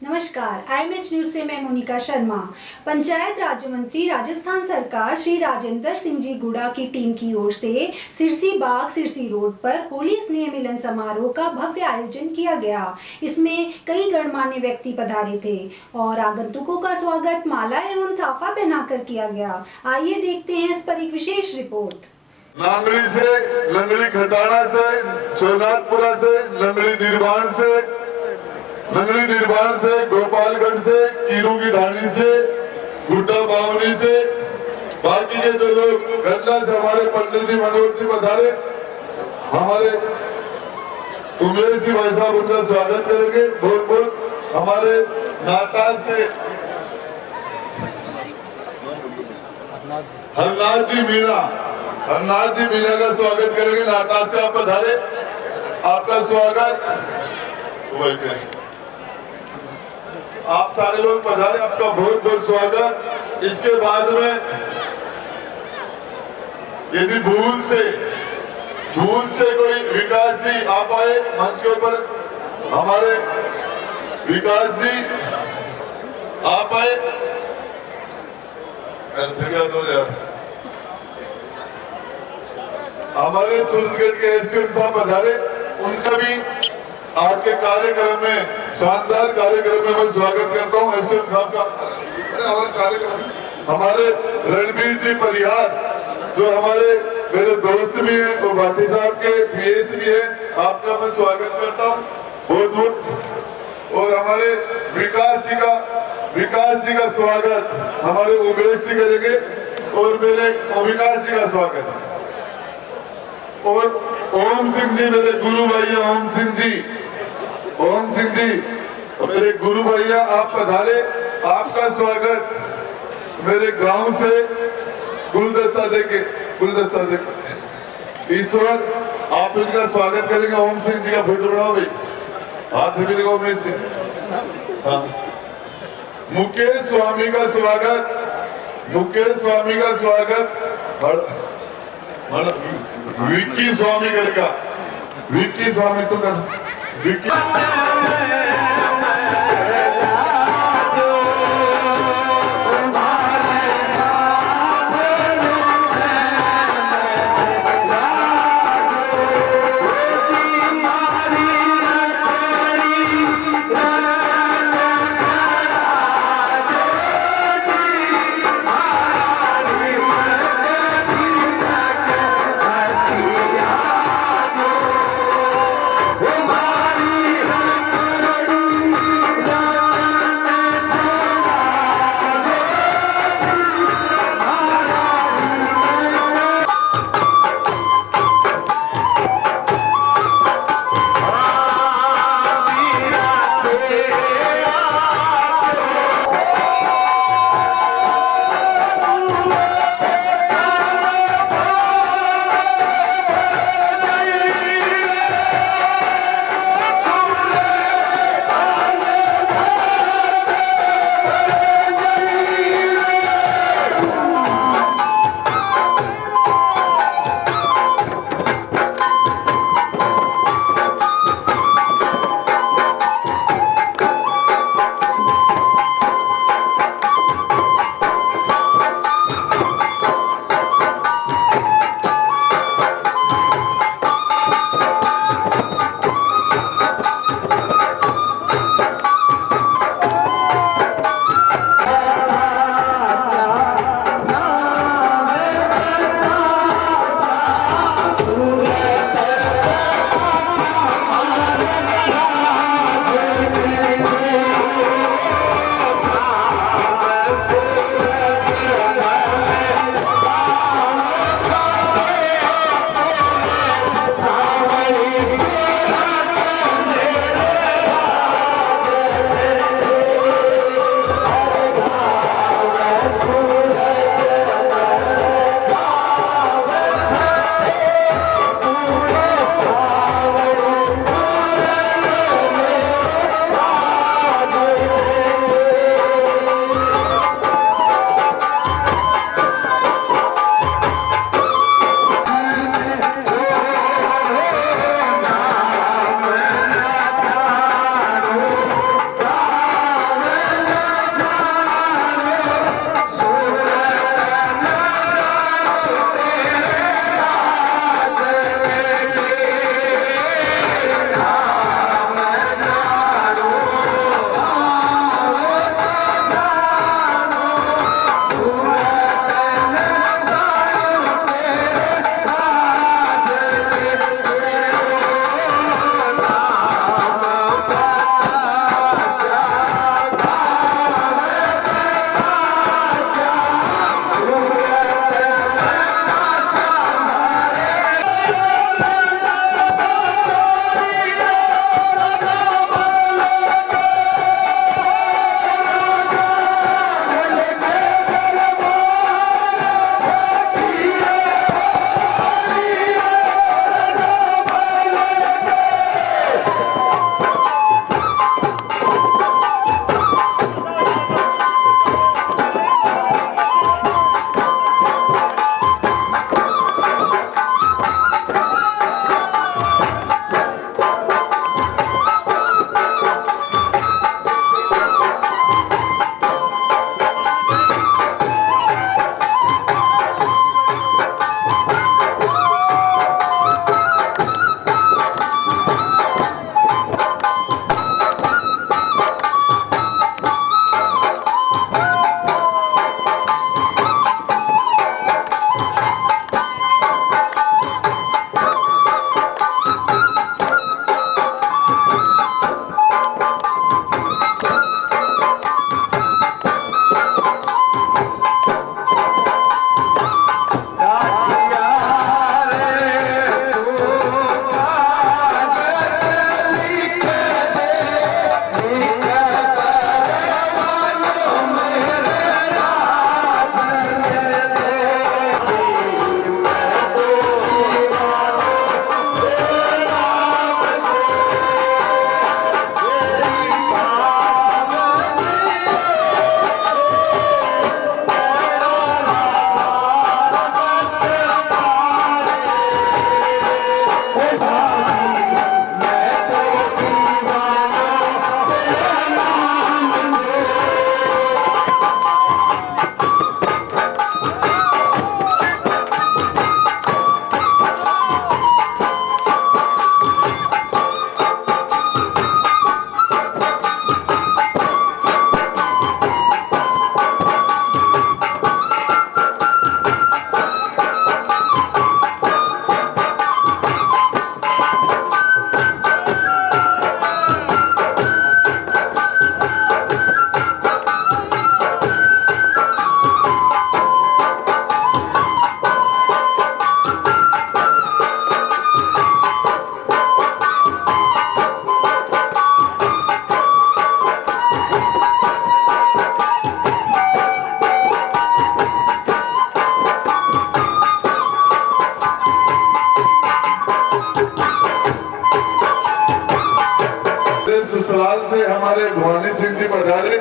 नमस्कार, IMH news से मैं मोनिका शर्मा। पंचायत राज्य मंत्री राजस्थान सरकार श्री राजेंद्र सिंह जी गुड़ा की टीम की ओर से सिरसी बाग सिरसी रोड पर होली स्नेह मिलन समारोह का भव्य आयोजन किया गया। इसमें कई गणमान्य व्यक्ति पधारे थे और आगंतुकों का स्वागत माला एवं साफा पहनाकर किया गया। आइए देखते हैं इस पर एक विशेष रिपोर्ट। नांगली से, लंगड़ी खटाना से, सोनाथपुरा से, नंगली निर्माण से, गोपालगढ़ से, कीरू की ढाणी से, गुड्डा बावनी से, बाकी के जो लोग गन्ना से हमारे पंडित जी मनोज जी पधारे, हमारे उमेश जी भाई साहब उनका स्वागत करेंगे। बहुत बहुत हमारे नाटाज से हरनाथ जी मीणा का स्वागत करेंगे। नाटाज से आप पधारे, आपका स्वागत वही करेंगे। आप सारे लोग पधारे, आपका बहुत बहुत स्वागत। इसके बाद में यदि भूल से कोई विकास जी आप आए मंच के ऊपर, हमारे विकास जी आप आए। हमारे सूरजगढ़ के एसडीएम साहब पधारे, उनका भी आज के कार्यक्रम में, शानदार कार्यक्रम में मैं स्वागत करता हूं एसडीएम साहब का। कार्यक्रम हमारे रणबीर जी परिहार जो हमारे मेरे दोस्त भी हैं और भाटी साहब के पीएस भी हैं, आपका मैं स्वागत करता हूं बहुत बहुत। और हमारे विकास जी का स्वागत हमारे उमेश जी करेंगे और मेरे विकास जी का स्वागत और ओम सिंह जी, मेरे गुरु भैया ओम सिंह जी मेरे गुरु भैया आप पधारे, आपका स्वागत। मेरे गांव से गुलदस्ता देके ईश्वर आप इनका स्वागत करेंगे। ओम सिंह जी का फोटो बनाओ भाई, हाथ मिलेगा उमेश जी। हाँ, मुकेश स्वामी का स्वागत। विक्की स्वामी करका, विक्की स्वामी तो कर विक्की भवानी सिंह जी पधारे,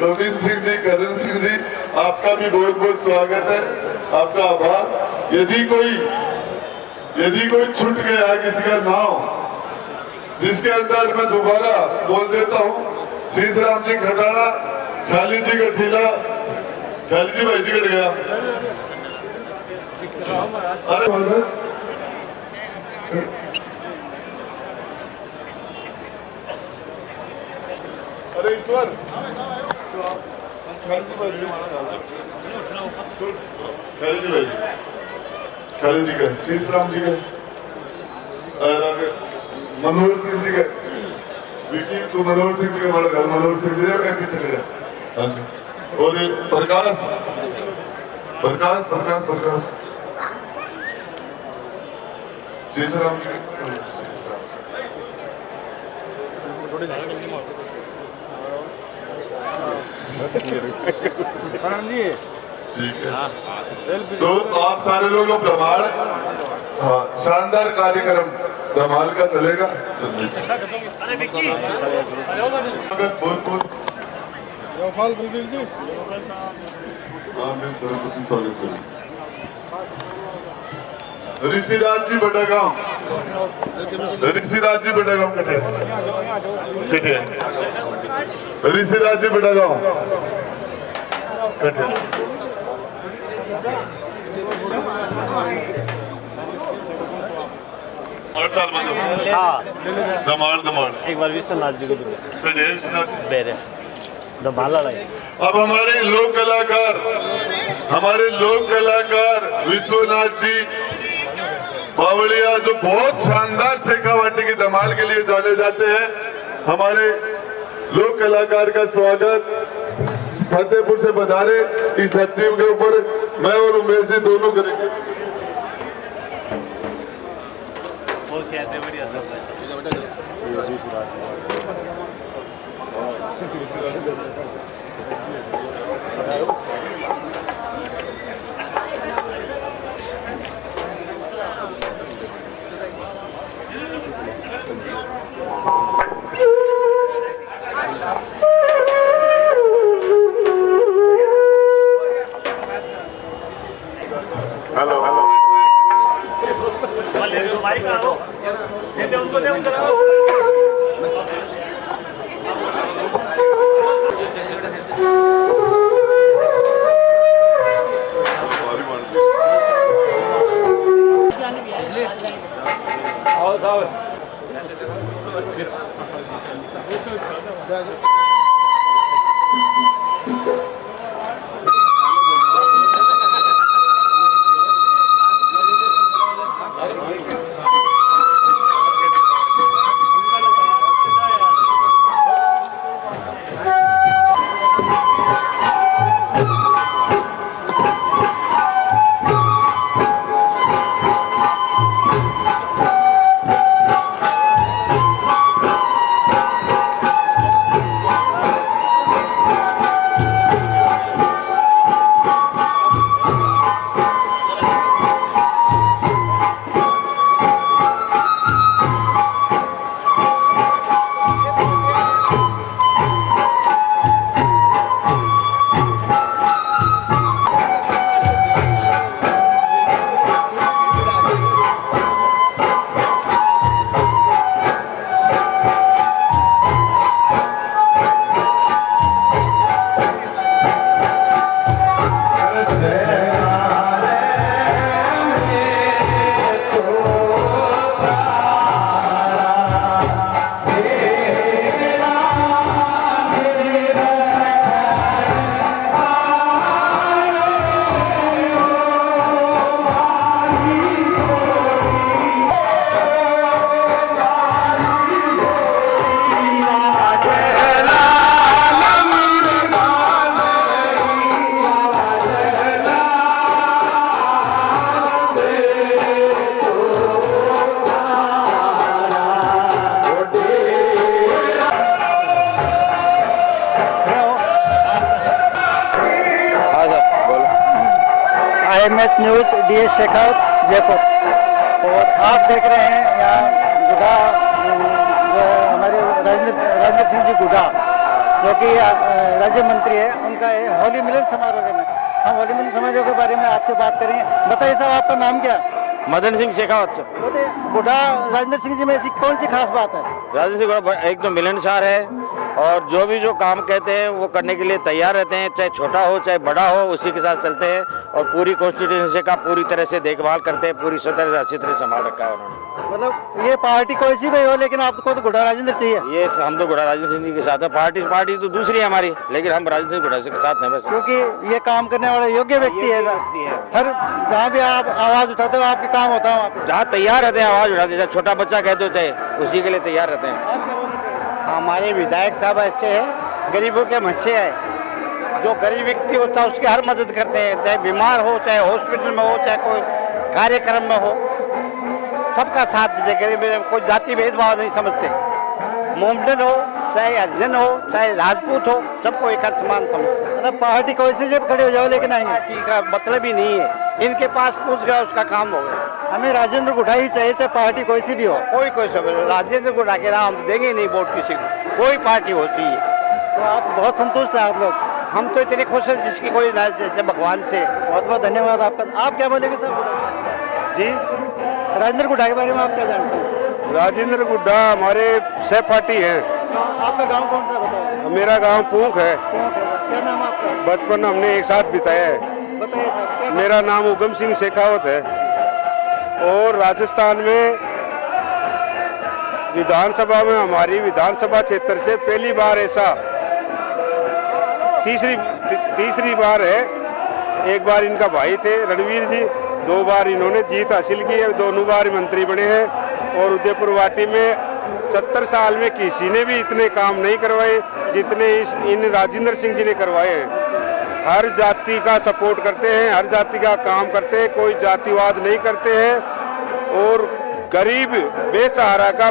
गोविंद सिंह जी, करण सिंह जी, आपका भी बहुत बहुत स्वागत है, आपका आभार। यदि कोई छूट गया किसी का नाम, जिसके अंदर मैं दोबारा बोल देता हूँ, शीश राम जी खटाना, खाली जी गठीला, खाली जी भाई जी कट गया, अरे ईश्वर, खाली जी भाई, खाली जी का, शीश राम जी का, मनोहर सिंह जी का, विकी तो मनोहर सिंह जी का बड़ा घर, मनोहर सिंह जी का पीछे गया, और ये प्रकाश, शीश राम जी, ठीक है। तो आप सारे लोग अब धमाल, हाँ, शानदार कार्यक्रम धमाल का चलेगा। बहुत बहुत स्वागत करें। ऋषिराज जी बड़ागांव, ऋषिराज जी बड़ागांव कटे, ऋषिराज जी बड़ागांव कटे। दमाल एक बार विश्वनाथ जी को बेरे दमाला लाई। अब हमारे लोक कलाकार विश्वनाथ जी बावड़िया, जो बहुत शानदार शेखावाटी की धमाल के लिए जाने जाते हैं, हमारे लोक कलाकार का स्वागत फतेहपुर से पधारे। इस धरती के ऊपर मैं और उमेश जी दोनों करेंगे। Hello IMS news DS Shekhawat Jaipur. और आप देख रहे हैं यहाँ राजेंद्र सिंह जी गुड्डा जो कि राज्य मंत्री है, उनका होली मिलन समारोह में हम होली मिलन समारोह के बारे में आपसे बात करेंगे। बताइए साहब, आपका नाम क्या? मदन सिंह शेखावत। गुड्डा राजेंद्र सिंह जी में ऐसी कौन सी खास बात है? राजेंद्र सिंह गुड्डा एक तो मिलनसार है और जो काम कहते हैं वो करने के लिए तैयार रहते हैं, चाहे छोटा हो चाहे बड़ा हो, उसी के साथ चलते हैं और पूरी कॉन्स्टिट्यूंसी का पूरी तरह से देखभाल करते हैं, पूरी सतर अच्छी तरह संभाल रखा है उन्होंने। मतलब ये पार्टी कोई सी भी हो, लेकिन आपको तो गुड्डा राजेंद्र चाहिए। ये हम तो गुड्डा राजेंद्र सिंह जी के साथ है। पार्टी तो दूसरी है हमारी, लेकिन हम राजेंद्र सिंह गुड्डा के साथ हैं बस। क्योंकि ये काम करने वाला योग्य व्यक्ति है। हर जहाँ भी आप आवाज उठाते हो आपके काम होता है वहाँ पे। जहाँ तैयार रहते हैं आवाज उठाते, चाहे छोटा बच्चा कहते हो चाहे उसी के लिए तैयार रहते हैं। हमारे विधायक साहब ऐसे हैं, गरीबों के मस्से हैं। जो गरीब व्यक्ति होता है उसकी हर मदद करते हैं, चाहे बीमार हो, चाहे हॉस्पिटल में हो, चाहे कोई कार्यक्रम में हो, सबका साथ देते। गरीब कोई जाति भेदभाव नहीं समझते। मोमडन हो चाहे हरिजन हो चाहे राजपूत हो, सबको एक समान समझते हैं। मतलब पार्टी कोई सी जब खड़े हो जाओ लेकिन आएंगे, पार्टी का मतलब ही नहीं है। इनके पास पूछ गया उसका काम हो गया। हमें राजेंद्र गुड्डा ही चाहिए, चाहे पार्टी कोई सी भी हो। कोई सब राजेंद्र को डाके हम देंगे नहीं वोट किसी को, कोई पार्टी होती है। तो आप बहुत संतुष्ट हैं आप लोग? हम तो इतने खुश हैं जिसकी कोई ना, जैसे भगवान से। बहुत बहुत धन्यवाद आपका। आप क्या बोलेंगे सर? जी, राजेंद्र गुड्डा के बारे में आप क्या जानते हैं? राजेंद्र गुड्डा हमारे सहपाठी हैं। आपका गांव कौन सा बताओ? मेरा गांव पूंख है। क्या नाम आपका? बचपन हमने एक साथ बिताया है। बताइए साहब। मेरा नाम उगम सिंह शेखावत है और राजस्थान में विधानसभा में हमारी विधानसभा क्षेत्र से पहली बार ऐसा तीसरी बार है। एक बार इनका भाई थे रणवीर जी, 2 बार इन्होंने जीत हासिल की है, दोनों बार मंत्री बने हैं। और उदयपुर वाटी में 70 साल में किसी ने भी इतने काम नहीं करवाए जितने इन राजेंद्र सिंह जी ने करवाए हैं। हर जाति का सपोर्ट करते हैं, हर जाति का काम करते हैं, कोई जातिवाद नहीं करते हैं और गरीब बेसहारा का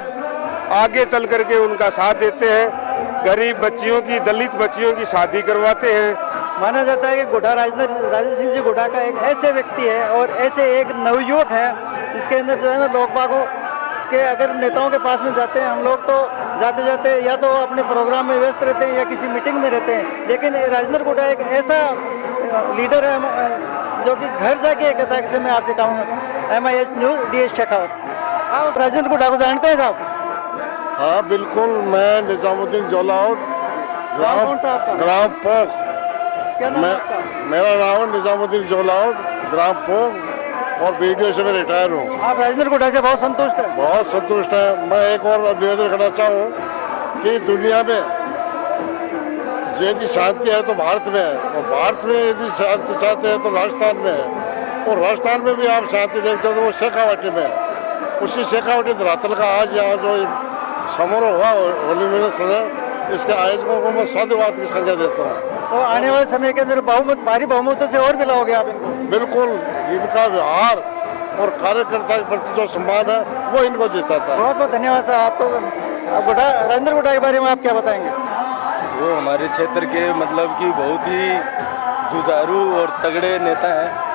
आगे चल करके उनका साथ देते हैं। गरीब बच्चियों की, दलित बच्चियों की शादी करवाते हैं। माना जाता है कि गुड्डा राजेंद्र सिंह जी गुड्डा का एक ऐसे व्यक्ति है और ऐसे एक नवयुवक है जिसके अंदर जो है ना लोग बागों के, अगर नेताओं के पास में जाते हैं हम लोग तो जाते जाते या तो अपने प्रोग्राम में व्यस्त रहते हैं या किसी मीटिंग में रहते हैं, लेकिन राजेंद्र गुड्डा एक ऐसा लीडर है जो कि घर जाके कहता है कि मैं आपसे कहूँगा। MIS news DS Shekhawat. आप राजेंद्र गुड्डा को जानते हैं साहब? हाँ बिल्कुल, मैं निजामुद्दीन जोलाउट, ग्राम पोख। क्या नाम है आपका? मेरा नाम निजामुद्दीन जोलाउट, ग्राम पोख और BDO से मैं रिटायर हूँ। आप राजेंद्र गुड्डा से बहुत संतुष्ट हैं? बहुत संतुष्ट है। मैं एक और निवेदन करना चाहूँ कि दुनिया में यदि शांति है तो भारत में है, और भारत में यदि शांति चाहते हैं तो राजस्थान में है, और राजस्थान में भी आप शांति देखते हो तो वो शेखावाटी में है। उसी शेखावाटी धरातल का आज यहाँ जो समारोह हुआ होली मिलन समारोह, इसके आयोजकों को मैं साधुवाद की संज्ञा देता हूँ। तो आने वाले समय के अंदर भारी बहुमतों से और मिलाओगे आप इनको? बिल्कुल, इनका व्यवहार और कार्यकर्ता के प्रति जो सम्मान है वो इनको जिताता है। बहुत बहुत धन्यवाद साहब आपको। गुड्डा राजेंद्र गुड्डा के बारे में आप क्या बताएंगे? वो हमारे क्षेत्र के मतलब कि बहुत ही जुझारू और तगड़े नेता हैं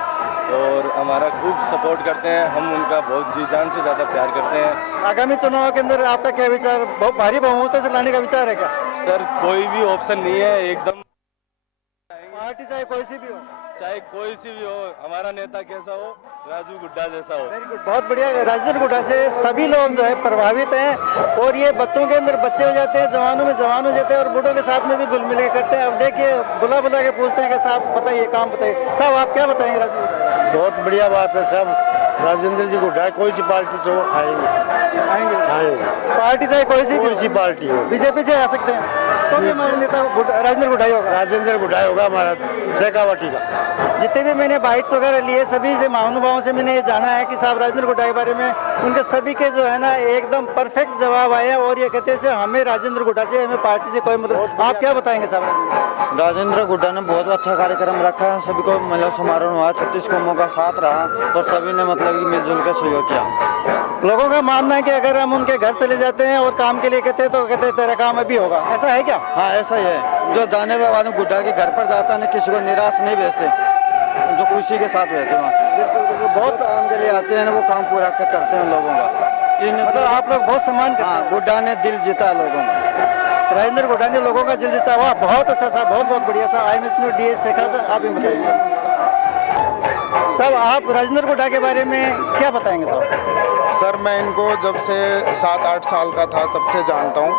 और हमारा खूब सपोर्ट करते हैं। हम उनका बहुत जी जान से ज़्यादा प्यार करते हैं। आगामी चुनाव के अंदर आपका क्या विचार? बहुत भारी बहुमतों से लाने का विचार है क्या? सर कोई भी ऑप्शन नहीं है, एकदम पार्टी चाहे कोई सी भी हो, चाहे कोई सी भी हो, हमारा नेता कैसा हो, राजू गुड्डा जैसा हो। वेरी गुड, बहुत बढ़िया। राजेंद्र गुड्डा से सभी लोग जो है प्रभावित हैं और ये बच्चों के अंदर बच्चे हो जाते हैं, जवानों में जवान हो जाते हैं और बूढ़ों के साथ में भी घुल मिल के करते हैं। अब देखिए बुला बुला के पूछते हैं कि साहब बताइए, काम बताइए। साहब आप क्या बताएंगे? राजेंद्र बहुत बढ़िया बात है साहब, राजेंद्र जी गुड्डा कोई सी पार्टी से वो आएंगे। पार्टी चाहे कोई सी पार्टी हो, बीजेपी से आ सकते हैं तो भी हमारे नेता राजेंद्र गुड्डा ही होगा। राजेंद्र गुड्डा होगा हमारा शेखावाटी का। जितने भी मैंने बाइट्स वगैरह लिए सभी से महानुभावों से मैंने ये जाना है कि साहब राजेंद्र गुड्डा के बारे में उनके सभी के जो है ना एकदम परफेक्ट जवाब आए और ये कहते हैं हमें राजेंद्र गुड्डा से, हमें पार्टी से कोई मतलब। आप क्या बताएंगे साहब? राजेंद्र गुड्डा ने बहुत अच्छा कार्यक्रम रखा है, सभी को मतलब समारोह हुआ, 36 कौमों का साथ रहा और सभी ने मतलब कि मिलजुल कर सहयोग किया। लोगों का मानना है कि अगर हम उनके घर चले जाते हैं और काम के लिए कहते हैं तो कहते हैं तेरा काम अभी होगा, ऐसा है क्या? हाँ ऐसा ही है। जो जाने वाले गुड्डा के घर पर जाता है ना, किसी को निराश नहीं भेजते, जो खुशी के साथ रहते हैं वहाँ। बहुत काम के लिए आते हैं ना, वो काम पूरा करते हैं लोगों का। मतलब आप लोग बहुत सम्मान करते हैं। गुड्डा ने दिल जीता लोगों का। राजेंद्र गुड्डा ने लोगों का दिल जीता। वाह, बहुत अच्छा साहब, बहुत बहुत बढ़िया साहब। IMS में DS सीखा था, आप ही बताइए साहब। आप राजेंद्र गुड्डा के बारे में क्या बताएंगे साहब? सर मैं इनको जब से 7-8 साल का था तब से जानता हूँ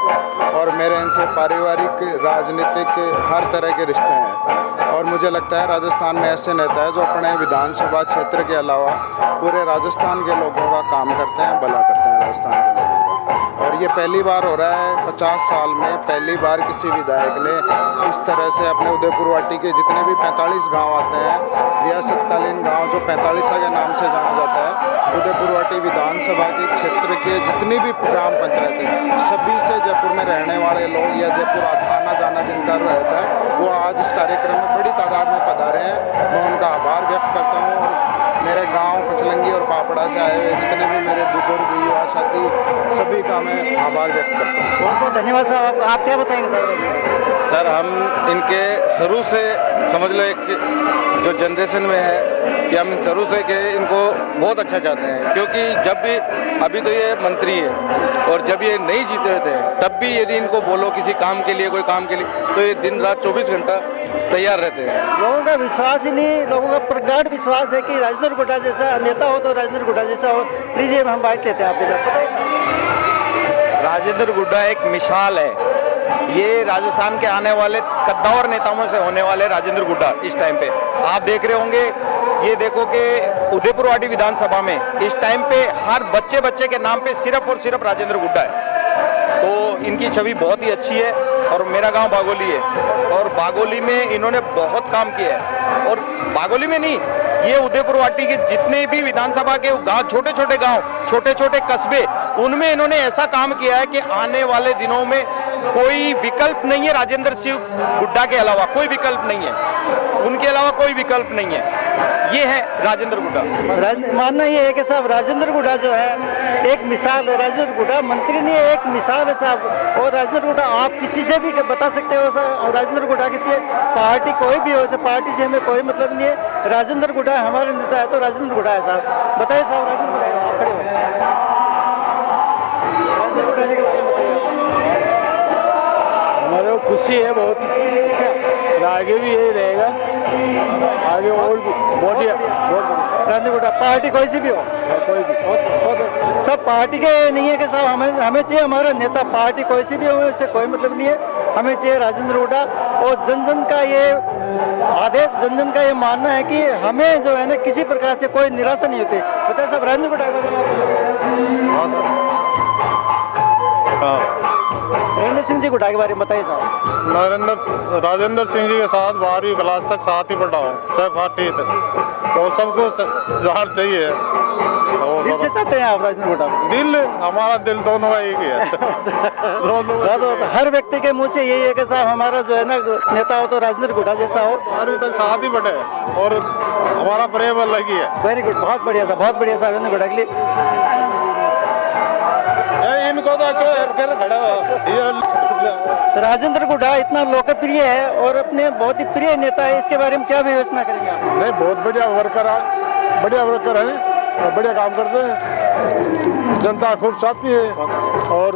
और मेरे इनसे पारिवारिक राजनीतिक हर तरह के रिश्ते हैं और मुझे लगता है राजस्थान में ऐसे नेता है जो अपने विधानसभा क्षेत्र के अलावा पूरे राजस्थान के लोगों का काम करते हैं, भला करते हैं राजस्थान के लोगों का। और ये पहली बार हो रहा है 50 साल में, पहली बार किसी विधायक ने इस तरह से अपने उदयपुर वाटी के जितने भी 45 गाँव आते हैं, रियासतकालीन गाँव जो 45 के नाम से जाना जाता है, उदयपुर वाटी विधानसभा के क्षेत्र के जितनी भी ग्राम पंचायतें सभी से जयपुर में रहने वाले लोग या जयपुर आना जाना जिनका रहता है वो आज इस कार्यक्रम में बड़ी तादाद में पधारे हैं। मैं उनका आभार व्यक्त करता हूँ और मेरे गांव पचलंगी और पापड़ा से आए हुए जितने भी मेरे बुजुर्ग युवा साथी सभी का मैं आभार व्यक्त करता हूँ। बहुत बहुत धन्यवाद साहब। आप क्या बताएंगे साहब? सर हम इनके शुरू से समझ लो एक जो जनरेशन में है कि हम शुरू से कि इनको बहुत अच्छा चाहते हैं, क्योंकि जब भी अभी तो ये मंत्री है और जब ये नहीं जीते थे तब भी यदि इनको बोलो किसी काम के लिए, कोई काम के लिए, तो ये दिन रात 24 घंटा तैयार रहते हैं। लोगों का विश्वास ही नहीं, लोगों का प्रगाढ़ विश्वास है कि राजेंद्र गुड्डा जैसा नेता हो तो राजेंद्र गुड्डा जैसा हो। प्लीज हम बात लेते हैं आपके साथ। राजेंद्र गुड्डा एक मिसाल है, ये राजस्थान के आने वाले कद्दावर नेताओं से होने वाले राजेंद्र गुड्डा इस टाइम पे आप देख रहे होंगे। ये देखो कि उदयपुर वाटी विधानसभा में इस टाइम पे हर बच्चे के नाम पे सिर्फ और सिर्फ राजेंद्र गुड्डा है, तो इनकी छवि बहुत ही अच्छी है। और मेरा गांव बागोली है और बागोली में इन्होंने बहुत काम किया है और बागोली में नहीं, ये उदयपुर वाटी के जितने भी विधानसभा के गांव, छोटे छोटे गांव, छोटे छोटे कस्बे, उनमें इन्होंने ऐसा काम किया है कि आने वाले दिनों में कोई विकल्प नहीं है राजेंद्र सिंह गुड्डा के अलावा, कोई विकल्प नहीं है, उनके अलावा कोई विकल्प नहीं है। ये है राजेंद्र गुड्डा। मानना ये है कि साहब राजेंद्र गुड्डा जो है एक मिसाल है। राजेंद्र गुड्डा मंत्री नहीं है, एक मिसाल है साहब। और राजेंद्र गुड्डा आप किसी से भी बता सकते हो साहब, और राजेंद्र गुड्डा किसी पार्टी कोई भी हो, पार्टी से हमें कोई मतलब नहीं है। राजेंद्र गुड्डा हमारे नेता है तो राजेंद्र गुड्डा है साहब। बताइए साहब, राजेंद्र गुड्डा खड़े हो। राजेंद्र गुड्डा के बारे में हमारे को खुशी है बहुत, आगे भी यही रहेगा, आगे और भी बहुत राजेंद्र गुड्डा पार्टी कोई सी भी हो, कोई भी सब पार्टी के नहीं है कि साहब हमें चाहिए हमारा नेता, पार्टी कोई सी भी हो उससे कोई मतलब नहीं है, हमें चाहिए राजेंद्र गुड्डा। और जन जन का ये आदेश, जन जन का ये मानना है कि हमें जो है ना किसी प्रकार से कोई निराशा नहीं होती। बताए साहब राजेंद्र गुड्डा नरेंद्र सिंह जी गुड्डा के बारे में बताइए साहब। राजेंद्र सिंह जी के साथ 12वीं क्लास तक साथ ही पढ़ा हूँ, सब पार्टी तक, और सबको जहाँ चाहिए। दिल से चाहते हैं आप राजेंद्र गुड्डा? दिल, हमारा दिल दोनों का एक ही है। दोनों हर व्यक्ति के मुंह से यही है कि साहब हमारा जो है ना नेता हो तो राजेंद्र गुड्डा जैसा हो। 12वीं तक साथ ही पढ़े और हमारा प्रेम अलग ही है। वेरी गुड, बहुत बढ़िया साहब, बहुत बढ़िया साहब राजेंद्र गुड्डा के लिए। इनको तो राजेंद्र गुड्डा इतना लोकप्रिय है और अपने बहुत ही प्रिय नेता है, इसके बारे में क्या विवेचना करेंगे आप? नहीं, बहुत बढ़िया वर्कर है, बढ़िया वर्कर है और बढ़िया काम करते हैं, जनता खूब चाहती है। और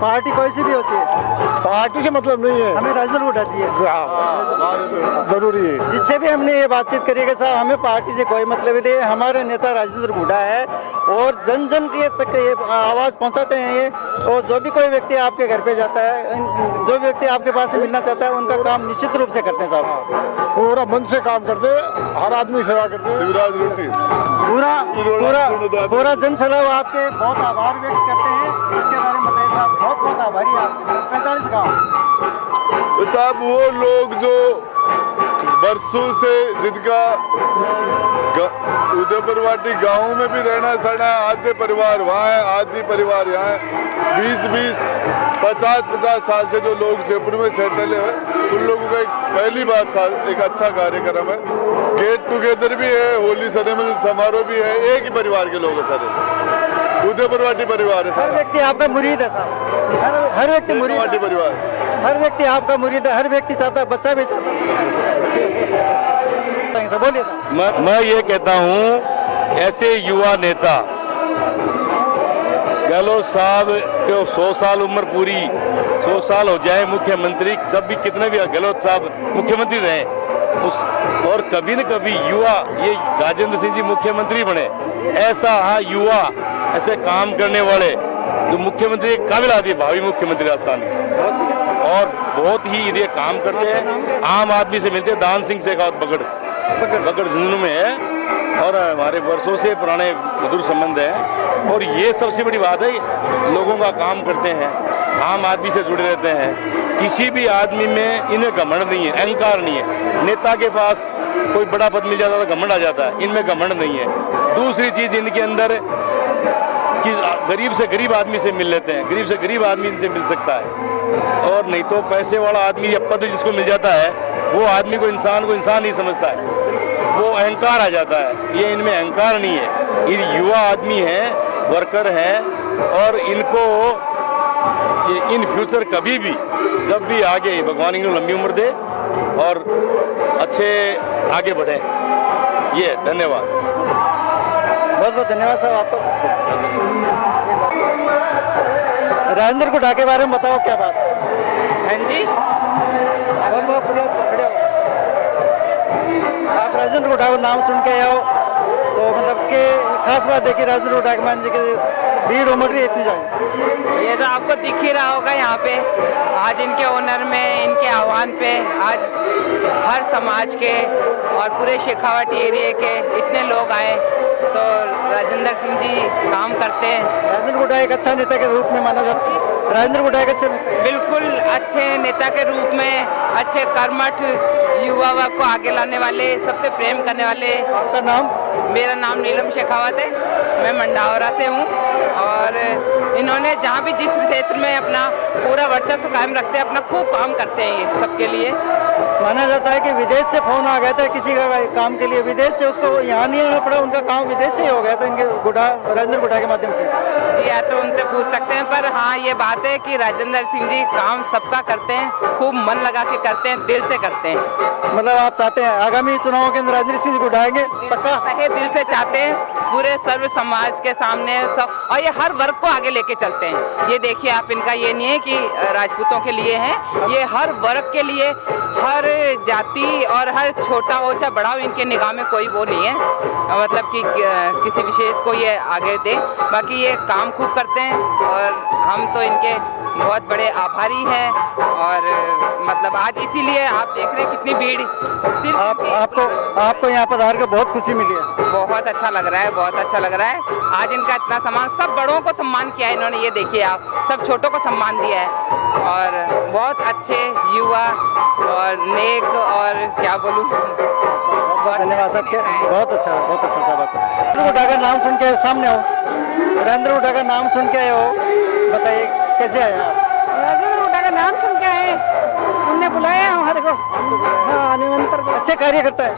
पार्टी कोई सी भी होती है, पार्टी से मतलब नहीं है, हमें राजेंद्र गुड्डा चाहिए, जरूरी है। जिससे भी हमने ये बातचीत करी कि साहब हमें पार्टी से कोई मतलब नहीं है, हमारे नेता राजेंद्र गुड्डा है और जन जन के तक ये आवाज़ पहुंचाते हैं ये। और जो भी कोई व्यक्ति आपके घर पे जाता है, जो भी व्यक्ति आपके पास से मिलना चाहता है, उनका काम निश्चित रूप से करते हैं साहब, पूरा मन से काम करते हैं, हर आदमी सेवा करते हैं। पूरा पूरा पूरा जन सलाह आपके बहुत आभार व्यक्त करते हैं। इसके बारे में बताइए साहब, बहुत बहुत आभारी आपके 45 गाँव। तो साहब वो लोग जो बरसों से जिनका उदयपुर वाटी गाँव में भी रहना सहना है, आधे परिवार वहाँ है, आधी परिवार यहाँ है, 20-20, 50-50 साल से जो लोग जयपुर में सेटल है, उन लोगों का एक पहली बार एक अच्छा कार्यक्रम है। गेट टुगेदर भी है, होली सेरेमनी समारोह भी है, एक ही परिवार के लोग हैं सारे, उदयपुर वाटी परिवार है। हर व्यक्ति आपका मुरीद है साहब, हर व्यक्ति मुरीद वाटी परिवार, हर व्यक्ति आपका मुरीद है, हर व्यक्ति चाहता है, बच्चा भी चाहता है। बोलिए मैं ये कहता हूँ ऐसे युवा नेता गहलोत साहब को 100 साल उम्र पूरी, 100 साल हो जाए मुख्यमंत्री, जब भी कितने भी गहलोत साहब मुख्यमंत्री रहे और कभी न कभी युवा, ये राजेंद्र सिंह जी मुख्यमंत्री बने, ऐसा युवा ऐसे काम करने वाले जो मुख्यमंत्री काबिल आदमी, भावी मुख्यमंत्री राजस्थान के, और बहुत ही ये काम करते हैं। आम आदमी से मिलते हैं। दान सिंह शेखावत बगड़ झुंझुनू में है और हमारे वर्षों से पुराने मधुर संबंध है। और ये सबसे बड़ी बात है, लोगों का काम करते हैं, आम आदमी से जुड़े रहते हैं। किसी भी आदमी में इन्हें घमंड नहीं है, अहंकार नहीं है। नेता के पास कोई बड़ा पद मिल जाता है तो घमंड आ जाता है, इनमें घमंड नहीं है। दूसरी चीज इनके अंदर कि गरीब से गरीब आदमी से मिल लेते हैं, गरीब से गरीब आदमी इनसे मिल सकता है। और नहीं तो पैसे वाला आदमी या पद जिसको मिल जाता है वो आदमी को इंसान नहीं समझता है, वो अहंकार आ जाता है। ये इनमें अहंकार नहीं है, ये युवा आदमी हैं, वर्कर हैं और इनको ये इन फ्यूचर कभी भी जब भी आगे भगवान इनको लंबी उम्र दे और अच्छे आगे बढ़े। ये धन्यवाद, बहुत बहुत धन्यवाद साहब आपको। राजेंद्र गुढ़ा के बारे में बताओ क्या बात है? हाँ जी, आप राजेंद्र गुढ़ा का नाम सुन के आए हो तो मतलब कि खास बात है कि राजेंद्र गुढ़ा के मान जी की भीड़ उमड़ रही है इतनी ज़्यादा। ये तो आपको दिख ही रहा होगा यहाँ पे आज इनके ऑनर में, इनके आह्वान पे आज हर समाज के और पूरे शेखावाटी एरिया के इतने लोग आए। तो राजेंद्र सिंह जी काम करते हैं। राजेंद्र गुढ़ा एक अच्छा नेता के रूप में माना जाता है। राजेंद्र गुढ़ा एक अच्छे बिल्कुल अच्छे नेता के रूप में, अच्छे कर्मठ युवा वर्ग को आगे लाने वाले, सबसे प्रेम करने वाले। आपका नाम? मेरा नाम नीलम शेखावत है, मैं मंडावरा से हूँ। और इन्होंने जहाँ भी जिस क्षेत्र में अपना पूरा वर्चस्व कायम रखते हैं, अपना खूब काम करते हैं ये सबके लिए। माना जाता है कि विदेश से फोन आ गया था किसी का काम के लिए, विदेश से उसको यहाँ नहीं आना पड़ा, उनका काम विदेश से ही हो गया था इनके राजेंद्र गुढ़ा के माध्यम से। जी या तो उनसे पूछ सकते हैं, पर हाँ ये बात है कि राजेंद्र सिंह जी काम सबका करते हैं, खूब मन लगा के करते हैं, दिल से करते हैं। मतलब आप चाहते हैं आगामी चुनावों के अंदर राजेंद्र सिंह गुढ़ा आएंगे? पक्का दिल से चाहते हैं, पूरे सर्व समाज के सामने सब, और ये हर वर्ग को आगे लेके चलते हैं। ये देखिए आप, इनका ये नहीं है कि राजपूतों के लिए है, ये हर वर्ग के लिए, हर जाति और हर छोटा हो चाहे बड़ा हो, इनके निगाह में कोई वो नहीं है मतलब कि किसी विशेष को ये आगे दे। बाकी ये काम खूब करते हैं और हम तो इनके बहुत बड़े आभारी हैं। और मतलब आज इसीलिए आप देख रहे हैं कितनी भीड़, सिर्फ आपको यहाँ पर आकर बहुत खुशी मिली है। बहुत अच्छा लग रहा है, बहुत अच्छा लग रहा है। आज इनका इतना सम्मान, सब बड़ों को सम्मान किया है इन्होंने, ये देखिए आप, सब छोटों को सम्मान दिया है। और बहुत अच्छे युवा और नेक, और क्या बोलूँ, धन्यवाद सबके, बहुत अच्छा साहब। राजेंद्र गुढ़ा का नाम सुन के सामने हो, राजेंद्र गुढ़ा का नाम सुन के आए हो, बताइए कैसे आए आप? राजेंद्र गुढ़ा का नाम सुन के आए, उनने बुलाया हमारे को। हाँ, निमंत्रण। अच्छे कार्य करता है,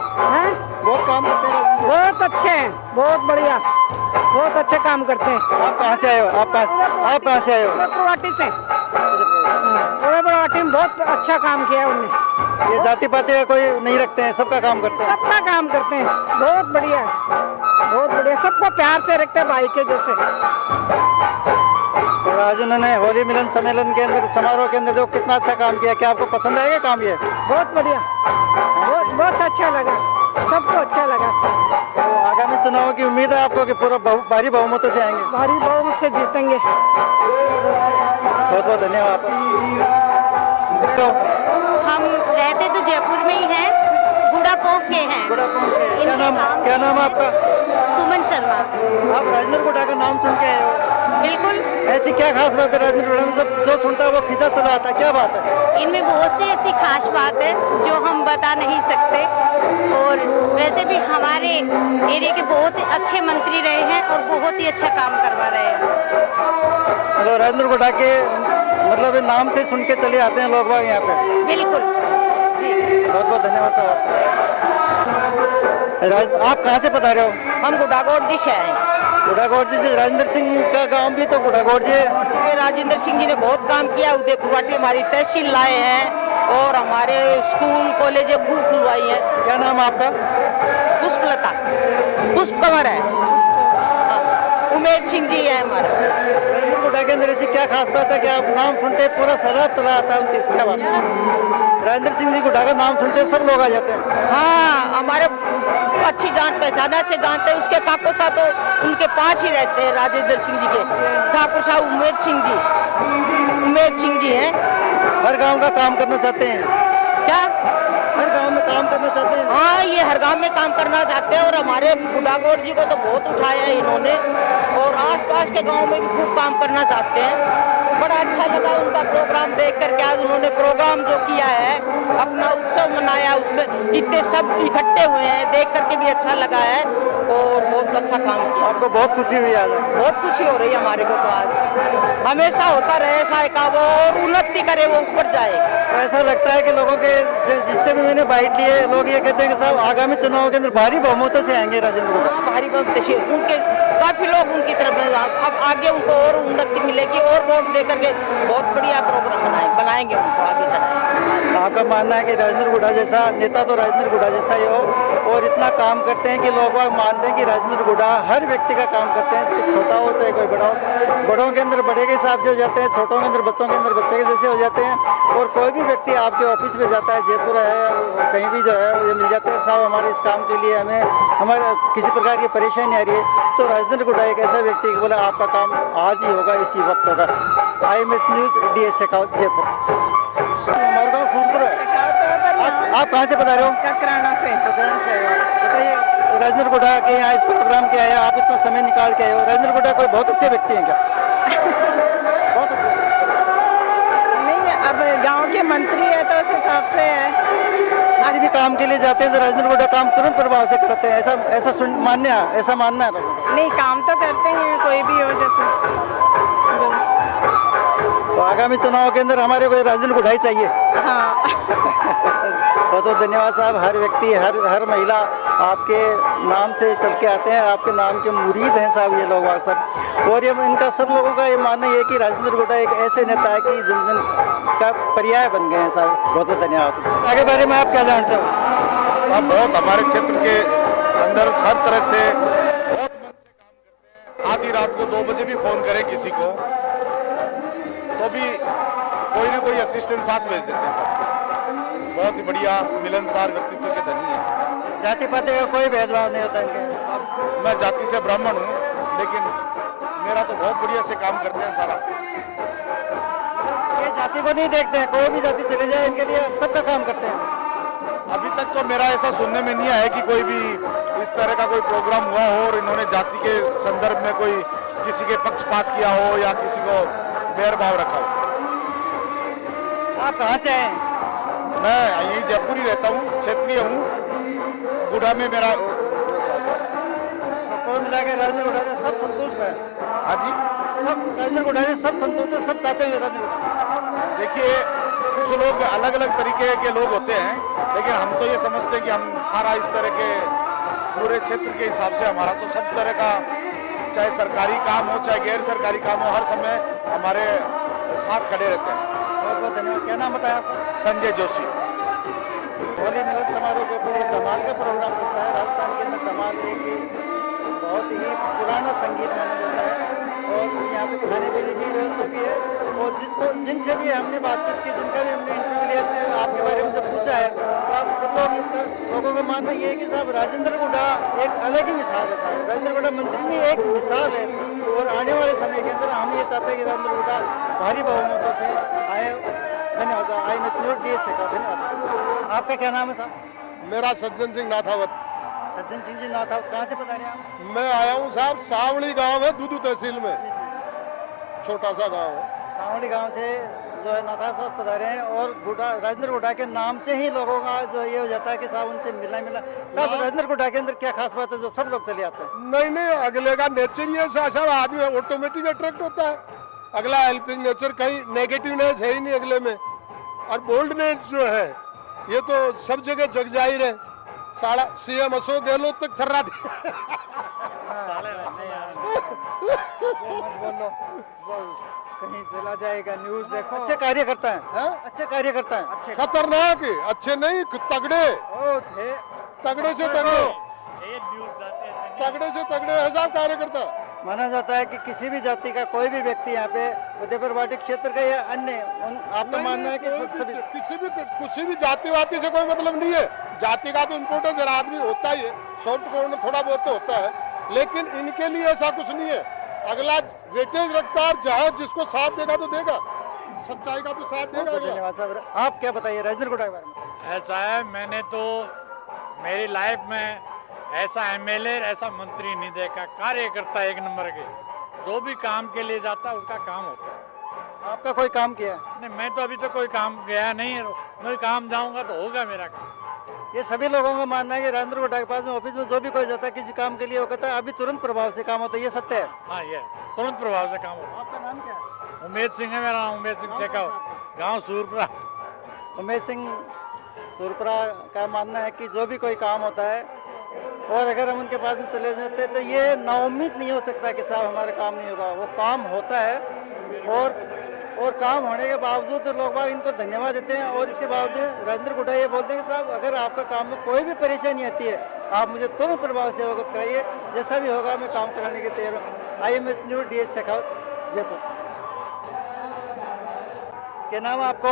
बहुत काम करते हैं, बहुत अच्छे हैं, बहुत बढ़िया, बहुत अच्छे काम करते हैं। आप कहाँ से आए हो? आप कहाँ से आए हो? गुवाहाटी से। गुवाहाटी में बहुत अच्छा काम किया है उनने। ये जाति पाति का कोई नहीं रखते हैं, सबका काम करते हैं। सबका काम करते हैं, बहुत बढ़िया है, बहुत बढ़िया, सबको प्यार से रखते हैं भाई के जैसे। और आज उन्होंने होली मिलन सम्मेलन के अंदर, समारोह के अंदर जो कितना अच्छा काम किया, क्या आपको पसंद आएगा काम ये? बहुत बढ़िया, बहुत अच्छा लगा, सबको अच्छा लगा। तो आगामी चुनाव की उम्मीद है आपको कि पूरा भारी बहुमतों से आएंगे? भारी बहुमत से जीतेंगे। बहुत बहुत धन्यवाद। हम रहते तो जयपुर में ही हैं, गुड़ापोक के हैं। क्या नाम आपका? सुमन शर्मा। आप राजेंद्र गुढ़ा का नाम सुन के आए हो? बिल्कुल। ऐसी क्या खास बात है राजेंद्र गुढ़ा में, सब जो सुनता है वो खींचा चला आता है, क्या बात है? इनमें बहुत सी ऐसी खास बात है जो हम बता नहीं सकते। और वैसे भी हमारे एरिया के बहुत अच्छे मंत्री रहे हैं और बहुत ही अच्छा काम करवा रहे हैं। मतलब राजेंद्र गुढ़ा के मतलब नाम से सुन के चले आते हैं लोग बाग यहाँ पे? बिल्कुल जी। बहुत बहुत धन्यवाद साहब। आप कहाँ से पधारे हो? हम गुड़ागौड़ जी से आए। गुड़ागौड़ जी से, राजेंद्र सिंह का गांव भी तो गुड़ागौड़ जी है। राजेंद्र सिंह जी ने बहुत काम किया, उदयपुर वाटी हमारी तहसील लाए हैं और हमारे स्कूल कॉलेज खूब खुलवाई है। क्या नाम आपका? पुष्पलता, पुष्प कंवर है। उमेद सिंह जी है हमारा। राजेंद्र गुड्डा के अंदर ऐसी क्या खास बात है कि आप नाम सुनते पूरा सैलाब चला आता है उनकी, क्या बात है? राजेंद्र सिंह जी गुड्डा का नाम सुनते सब लोग आ जाते हैं। हाँ, हमारे अच्छी जान पहचान अच्छे जानते हैं। उसके ठाकुर साहब तो उनके पास ही रहते हैं, राजेंद्र सिंह जी के ठाकुर साहब उमेद सिंह जी हैं। हर गांव का काम करना चाहते हैं क्या? हर गांव में काम करना चाहते हैं? हाँ, ये हर गांव में काम करना चाहते हैं और हमारे बुढ़ागोट जी को तो बहुत उठाया है इन्होंने और आसपास के गांव में भी खूब काम करना चाहते हैं। बड़ा अच्छा लगा उनका प्रोग्राम देख करके। आज उन्होंने प्रोग्राम जो किया है, अपना उत्सव मनाया, उसमें इतने सब इकट्ठे हुए हैं, देख करके भी अच्छा लगा है और बहुत अच्छा काम किया। आपको बहुत खुशी हुई आज? बहुत खुशी हो रही है हमारे को तो आज। हमेशा होता रहे ऐसा काम और उन्नति करे, वो ऊपर जाए। तो ऐसा लगता है कि लोगों के जिससे भी मैंने बाइट लिए, लोग ये कहते हैं कि साहब आगामी चुनाव के अंदर भारी बहुमतों से आएंगे राजेंद्र गुड्डा। भारी बहुमत से उनके काफी लोग उनकी तरफ हैं। अब आगे उनको और उन्नति मिलेगी और वोट दे करके बहुत बढ़िया प्रोग्राम बनाएंगे, उनको आगे चढ़ाएंगे। आपका मानना है कि राजेंद्र गुड्डा जैसा नेता तो राजेंद्र गुड्डा जैसा ही हो और इतना काम करते हैं कि लोग मानते हैं कि राजेंद्र गुड्डा हर व्यक्ति का काम करते हैं, चाहे छोटा हो चाहे कोई बड़ा हो। बड़ों के अंदर बड़े के हिसाब से हो जाते हैं, छोटों के अंदर बच्चों के अंदर बच्चे के जैसे हो जाते हैं। और कोई भी व्यक्ति आपके ऑफिस में जाता है, जयपुर है कहीं भी जो है ये मिल जाते हैं, साहब हमारे इस काम के लिए हमारे किसी प्रकार की परेशानी आ रही है, तो राजेंद्र गुड्डा एक ऐसा व्यक्ति बोला आपका काम आज ही होगा, इसी वक्त होगा। IMS news DS Shekhawat Jaipur. हमारा गाँव फूलपुर है। आप कहाँ से बता रहे हो? ककराना से। बताइए, राजेंद्र गुड्डा के यहाँ इस प्रोग्राम के आए, आप इतना समय निकाल के आए हो। राजेंद्र गुड्डा कोई बहुत अच्छे व्यक्ति हैं क्या? बहुत अच्छे नहीं, अब गांव के मंत्री है तो उस हिसाब से है। आज भी काम के लिए जाते हैं तो राजेंद्र गुड्डा काम तुरंत प्रभाव से करते हैं, ऐसा मानना है लोगों का। नहीं, काम तो करते हैं कोई भी हो जैसे जो। तो आगामी चुनाव के अंदर हमारे को राजेंद्र गुड्डा ही चाहिए। हाँ। बहुत बहुत धन्यवाद साहब। हर व्यक्ति हर महिला आपके नाम से चल के आते हैं, आपके नाम के मुरीद हैं साहब ये लोग सब। और ये इनका सब लोगों का ये मानना है कि राजेंद्र गुड्डा एक ऐसे नेता है कि जन जन का पर्याय बन गए हैं साहब। बहुत बहुत धन्यवाद। आगे बारे में आप क्या जानते हो साहब? बहुत हमारे क्षेत्र के अंदर हर तरह से बहुत मन से काम करते हैं। आधी रात को 2 बजे भी फोन करें किसी को तो भी कोई ना कोई असिस्टेंट साथ भेज देते हैं साहब। बहुत ही बढ़िया मिलनसार व्यक्तित्व के धनी है। जाति पाति का कोई भेदभाव नहीं होता इनके? मैं जाति से ब्राह्मण हूँ लेकिन मेरा तो बहुत बढ़िया से काम करते हैं सारा। ये जाति को नहीं देखते हैं, कोई भी जाति चले जाए इनके लिए सबका काम करते हैं। अभी तक तो मेरा ऐसा सुनने में नहीं आया कि कोई भी इस तरह का कोई प्रोग्राम हुआ हो और इन्होंने जाति के संदर्भ में कोई किसी के पक्षपात किया हो या किसी को भेदभाव रखा हो। आप कहाँ से हैं? मैं यही जयपुर ही रहता हूँ, क्षेत्रीय हूँ। गुड़ा में मेरा कुल मिला के राजेंद्र गुड्डा से सब संतुष्ट है। हाँ जी, सब राजेंद्र गुड्डा से सब संतुष्ट है, सब चाहते हैं राजेंद्र गुड्डा। देखिए कुछ लोग अलग अलग तरीके के लोग होते हैं लेकिन हम तो ये समझते हैं कि हम सारा इस तरह के पूरे क्षेत्र के हिसाब से हमारा तो सब तरह का चाहे सरकारी काम हो चाहे गैर सरकारी काम हो हर समय हमारे साथ खड़े रहते हैं। बहुत बहुत धन्यवाद। क्या नाम बताया आपका? संजय जोशी। होली मिलन समारोह के ऊपर धमाल का प्रोग्राम चलता है। राजस्थान के अंदर धमाल एक बहुत ही पुराना संगीत माना जाता है और यहाँ पे खाने पीने की व्यवस्था भी है। और जिनसे भी हमने बातचीत की, जिनका भी हमने इंटरव्यू लिया, आपके बारे में जब पूछा है तो आप सब लोगों का मानना ये है कि साहब राजेंद्र गुड्डा एक अलग ही मिसाल है साहब। राजेंद्र गुड्डा मंत्री में एक मिसाल है और आने वाले समय के अंदर हम ये चाहते हैं कि राजेंद्र गुड्डा भारी बहुमतों से आए। धन्यवाद। IMS news DS Shekhawat. धन्यवाद। आपका क्या नाम है साहब? मेरा सज्जन सिंह नाथावत। सज्जन सिंह जी नाथावत, कहाँ से बता रहे हैं आप? मैं आया हूँ साहब, सावली गांव है, दूदू तहसील में, छोटा सा गांव है। सावली गांव से जो है नाथावत बता रहे हैं और राजेंद्र गुड्डा के नाम से ही लोगों का जो ये हो जाता है कि साहब उनसे मिला साहब। राजेंद्र गुड्डा के अंदर क्या खास बात है जो सब लोग चले आते हैं? नहीं, अगले का नेचर ही ऐसा साहब, आदमी ऑटोमेटिक अट्रैक्ट होता है। अगला हेल्पिंग नेचर, कहीं नेगेटिवनेस है ही नहीं अगले में। और बोल्डनेस जो है ये तो सब जगह जग जाहिर है। सारा CM अशोक गहलोत तक थर्रा कहीं चला जाएगा न्यूज देखो। अच्छे कार्य करता है, अच्छे कार्य करता है। खतरनाक, अच्छे नहीं तगड़े, तगड़े से तगड़े, तगड़े से तगड़े है साहब कार्य करता है। माना जाता है कि किसी भी जाति का कोई भी व्यक्ति यहाँ पे उदयपुर वाटी क्षेत्र का या अन्य आपका मानना है कि सभी किसी भी जातिवादी से कोई मतलब नहीं है। जाति का तो इम्पोर्टेंस हर आदमी होता ही है, सॉफ्ट कोड में थोड़ा बहुत तो होता है, लेकिन इनके लिए ऐसा कुछ नहीं है। अगला वेटेज रखता है, जहाँ जिसको साथ देगा तो देगा, सच्चाई का तो साथ देगा। धन्यवाद साहब। आप क्या बताइए राजेंद्र गुड़ा के बारे में? ऐसा है, मैंने तो मेरी लाइफ में ऐसा एमएलए ऐसा मंत्री नहीं देखा। कार्यकर्ता एक नंबर के, जो भी काम के लिए जाता है उसका काम होता है। आपका कोई काम किया? नहीं, मैं तो अभी तो कोई काम गया नहीं है। मैं काम जाऊंगा तो होगा मेरा काम। ये सभी लोगों का मानना है कि राजेंद्र गुड़ा के पास में ऑफिस में जो भी कोई जाता है किसी काम के लिए, वो कहता है अभी तुरंत प्रभाव से काम होता है। ये सत्य है? हाँ, ये तुरंत प्रभाव से काम होता है। आपका नाम क्या है? उमेद सिंह है मेरा नाम, उमेद सिंह चेकाव, गाँव सूरपुरा। उमेद सिंह सूरपुरा का मानना है कि जो भी कोई काम होता है और अगर हम उनके पास में चले जाते हैं तो ये नाउम्मीद नहीं हो सकता कि साहब हमारा काम नहीं होगा। वो काम होता है और काम होने के बावजूद तो लोग बाग इनको धन्यवाद देते हैं। और इसके बावजूद राजेंद्र गुड़ा ये बोलते हैं कि साहब अगर आपका काम में कोई भी परेशानी आती है आप मुझे तुरंत प्रभाव से अवगत कराइए, जैसा भी होगा मैं काम कराने के तैयार हूँ। IMS news DS Shekhawat, Jaipur. क्या नाम है आपको?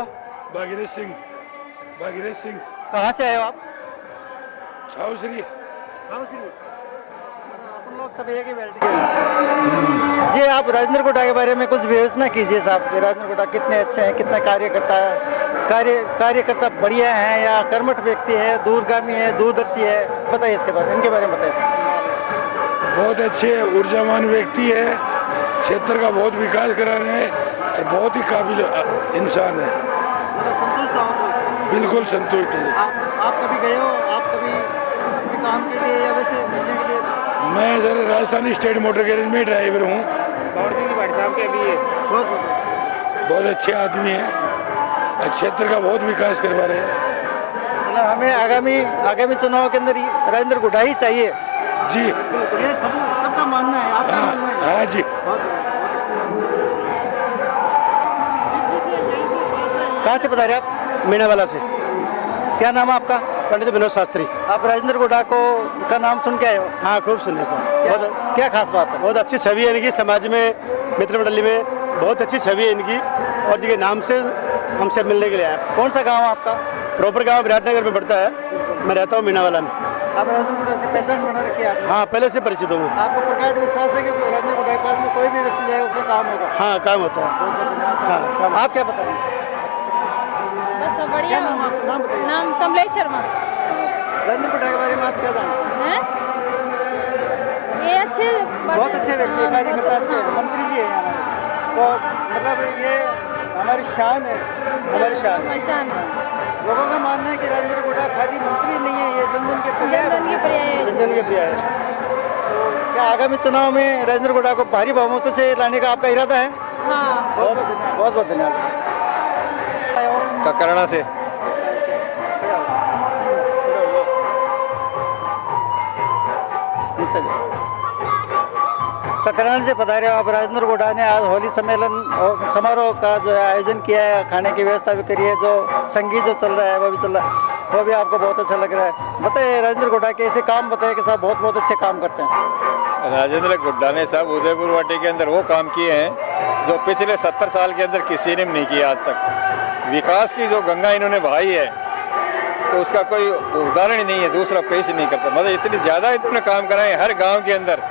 भागीरथ सिंह। भागीरथ सिंह। कहाँ से आए हो आप? छावश्री। अपन लोग सब एक ही बैठे जी। आप राजेंद्र गुड़ा के बारे में कुछ विवेचना कीजिए साहब कि राजेंद्र गुड़ा कितने अच्छे हैं, कितना कार्यकर्ता बढ़िया हैं या कर्मठ व्यक्ति है, दूरगामी है, दूरदर्शी है, बताइए इसके बारे में, इनके बारे में बताइए। बहुत अच्छे ऊर्जावान व्यक्ति है, क्षेत्र का बहुत विकास करा रहे हैं और बहुत ही काबिल इंसान है। बिल्कुल संतुष्ट है। आप कभी गए हो? आप कभी अपने काम के लिए या वैसे मिलने के लिए? मैं sir Rajasthani state motor garage में ड्राइवर हूँ। बहुत अच्छे आदमी हैं, क्षेत्र का बहुत विकास करवा रहे हैं। मतलब हमें आगामी चुनाव के अंदर राजेंद्र गुड़ा ही चाहिए जी। ये सबका मानना है, आपका मानना है? हाँ जी। कहाँ से बता रहे आप? मीनावाला से। क्या नाम है आपका? पंडित विनोद शास्त्री। आप राजेंद्र गुड़ा का नाम सुन के आए हो? हाँ, खूब सुने सर। क्या खास बात है? बहुत अच्छी छवि है इनकी समाज में, मित्र मंडली में बहुत अच्छी छवि है इनकी, और जी के नाम से हमसे मिलने के लिए आए। कौन सा गांव आपका? प्रॉपर गांव विराटनगर में पड़ता है, मैं रहता हूँ मीनावाला में। आप राजेंद्र गुड़ा से पहचान बना रखी है? हाँ, पहले से परिचित हूँ। आपको प्रगाढ़ विश्वास है कि राजेंद्र गुड़ा के पास में कोई भी व्यक्ति जाएगा उसका काम होगा? हाँ, काम होता है। हाँ, आप क्या बताएंगे? बस बढ़िया। नाम कमलेश शर्मा। राजेंद्र गुड़ा के बारे में आप क्या जानते हैं? ये अच्छे, बहुत अच्छे व्यक्ति है, कार्यकर्ता अच्छे, मंत्री जी है हमारे, तो मतलब ये हमारी शान है। हमारी शान है। लोगों का मानना है कि राजेंद्र गुड़ा खाली मंत्री नहीं है, ये जन जन के प्रिय है। तो क्या आगामी चुनाव में राजेंद्र गुड़ा को भारी बहुमत से लाने का आपका इरादा है? हाँ। बहुत बहुत धन्यवाद। ककराना से। ककराना से पधारे हो आप। राजेंद्र गुड़ा ने आज होली सम्मेलन और समारोह का जो है आयोजन किया है, खाने की व्यवस्था भी करी है, जो संगीत जो चल रहा है वो भी चल रहा है, वो भी आपको बहुत अच्छा लग रहा है। बताइए राजेंद्र गुड़ा के ऐसे काम बताइए कि साहब बहुत बहुत अच्छे काम करते हैं। राजेंद्र गुड़ा ने साहब उदयपुर वाटी के अंदर वो काम किए हैं जो पिछले 70 साल के अंदर किसी ने नहीं किया आज तक। विकास की जो गंगा इन्होंने बहाई है तो उसका कोई उदाहरण ही नहीं है, दूसरा पेश नहीं करता। मतलब इतनी ज़्यादा इन्होंने काम कराए हर गांव के अंदर,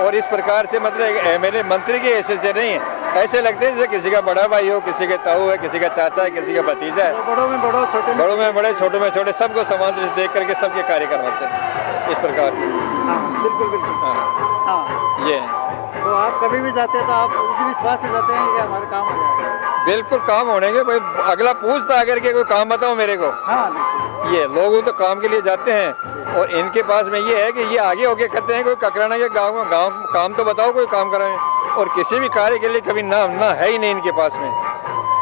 और इस प्रकार से मतलब एमएलए मंत्री के ऐसे नहीं है, ऐसे लगते हैं जैसे किसी का बड़ा भाई हो, किसी के ताऊ है, किसी का चाचा है, किसी का भतीजा है। बड़ों में बड़ो, छोटे छोटों में छोटे, सबको समान दृष्टि देख करके सबके कार्य करवाते हैं इस प्रकार से। बिल्कुल। हाँ, ये तो आप कभी भी जाते हैं तो आप उसी विश्वास से जाते हैं कि हमारा काम हो जाएगा? बिल्कुल काम होने के, भाई अगला पूछता अगर के कोई काम बताओ मेरे को। हाँ, ये लोग तो काम के लिए जाते हैं और इनके पास में ये है कि ये आगे होके कहते हैं कोई ककराना के गांव काम तो बताओ, कोई काम कराएं, और किसी भी कार्य के लिए कभी ना है ही नहीं इनके पास में।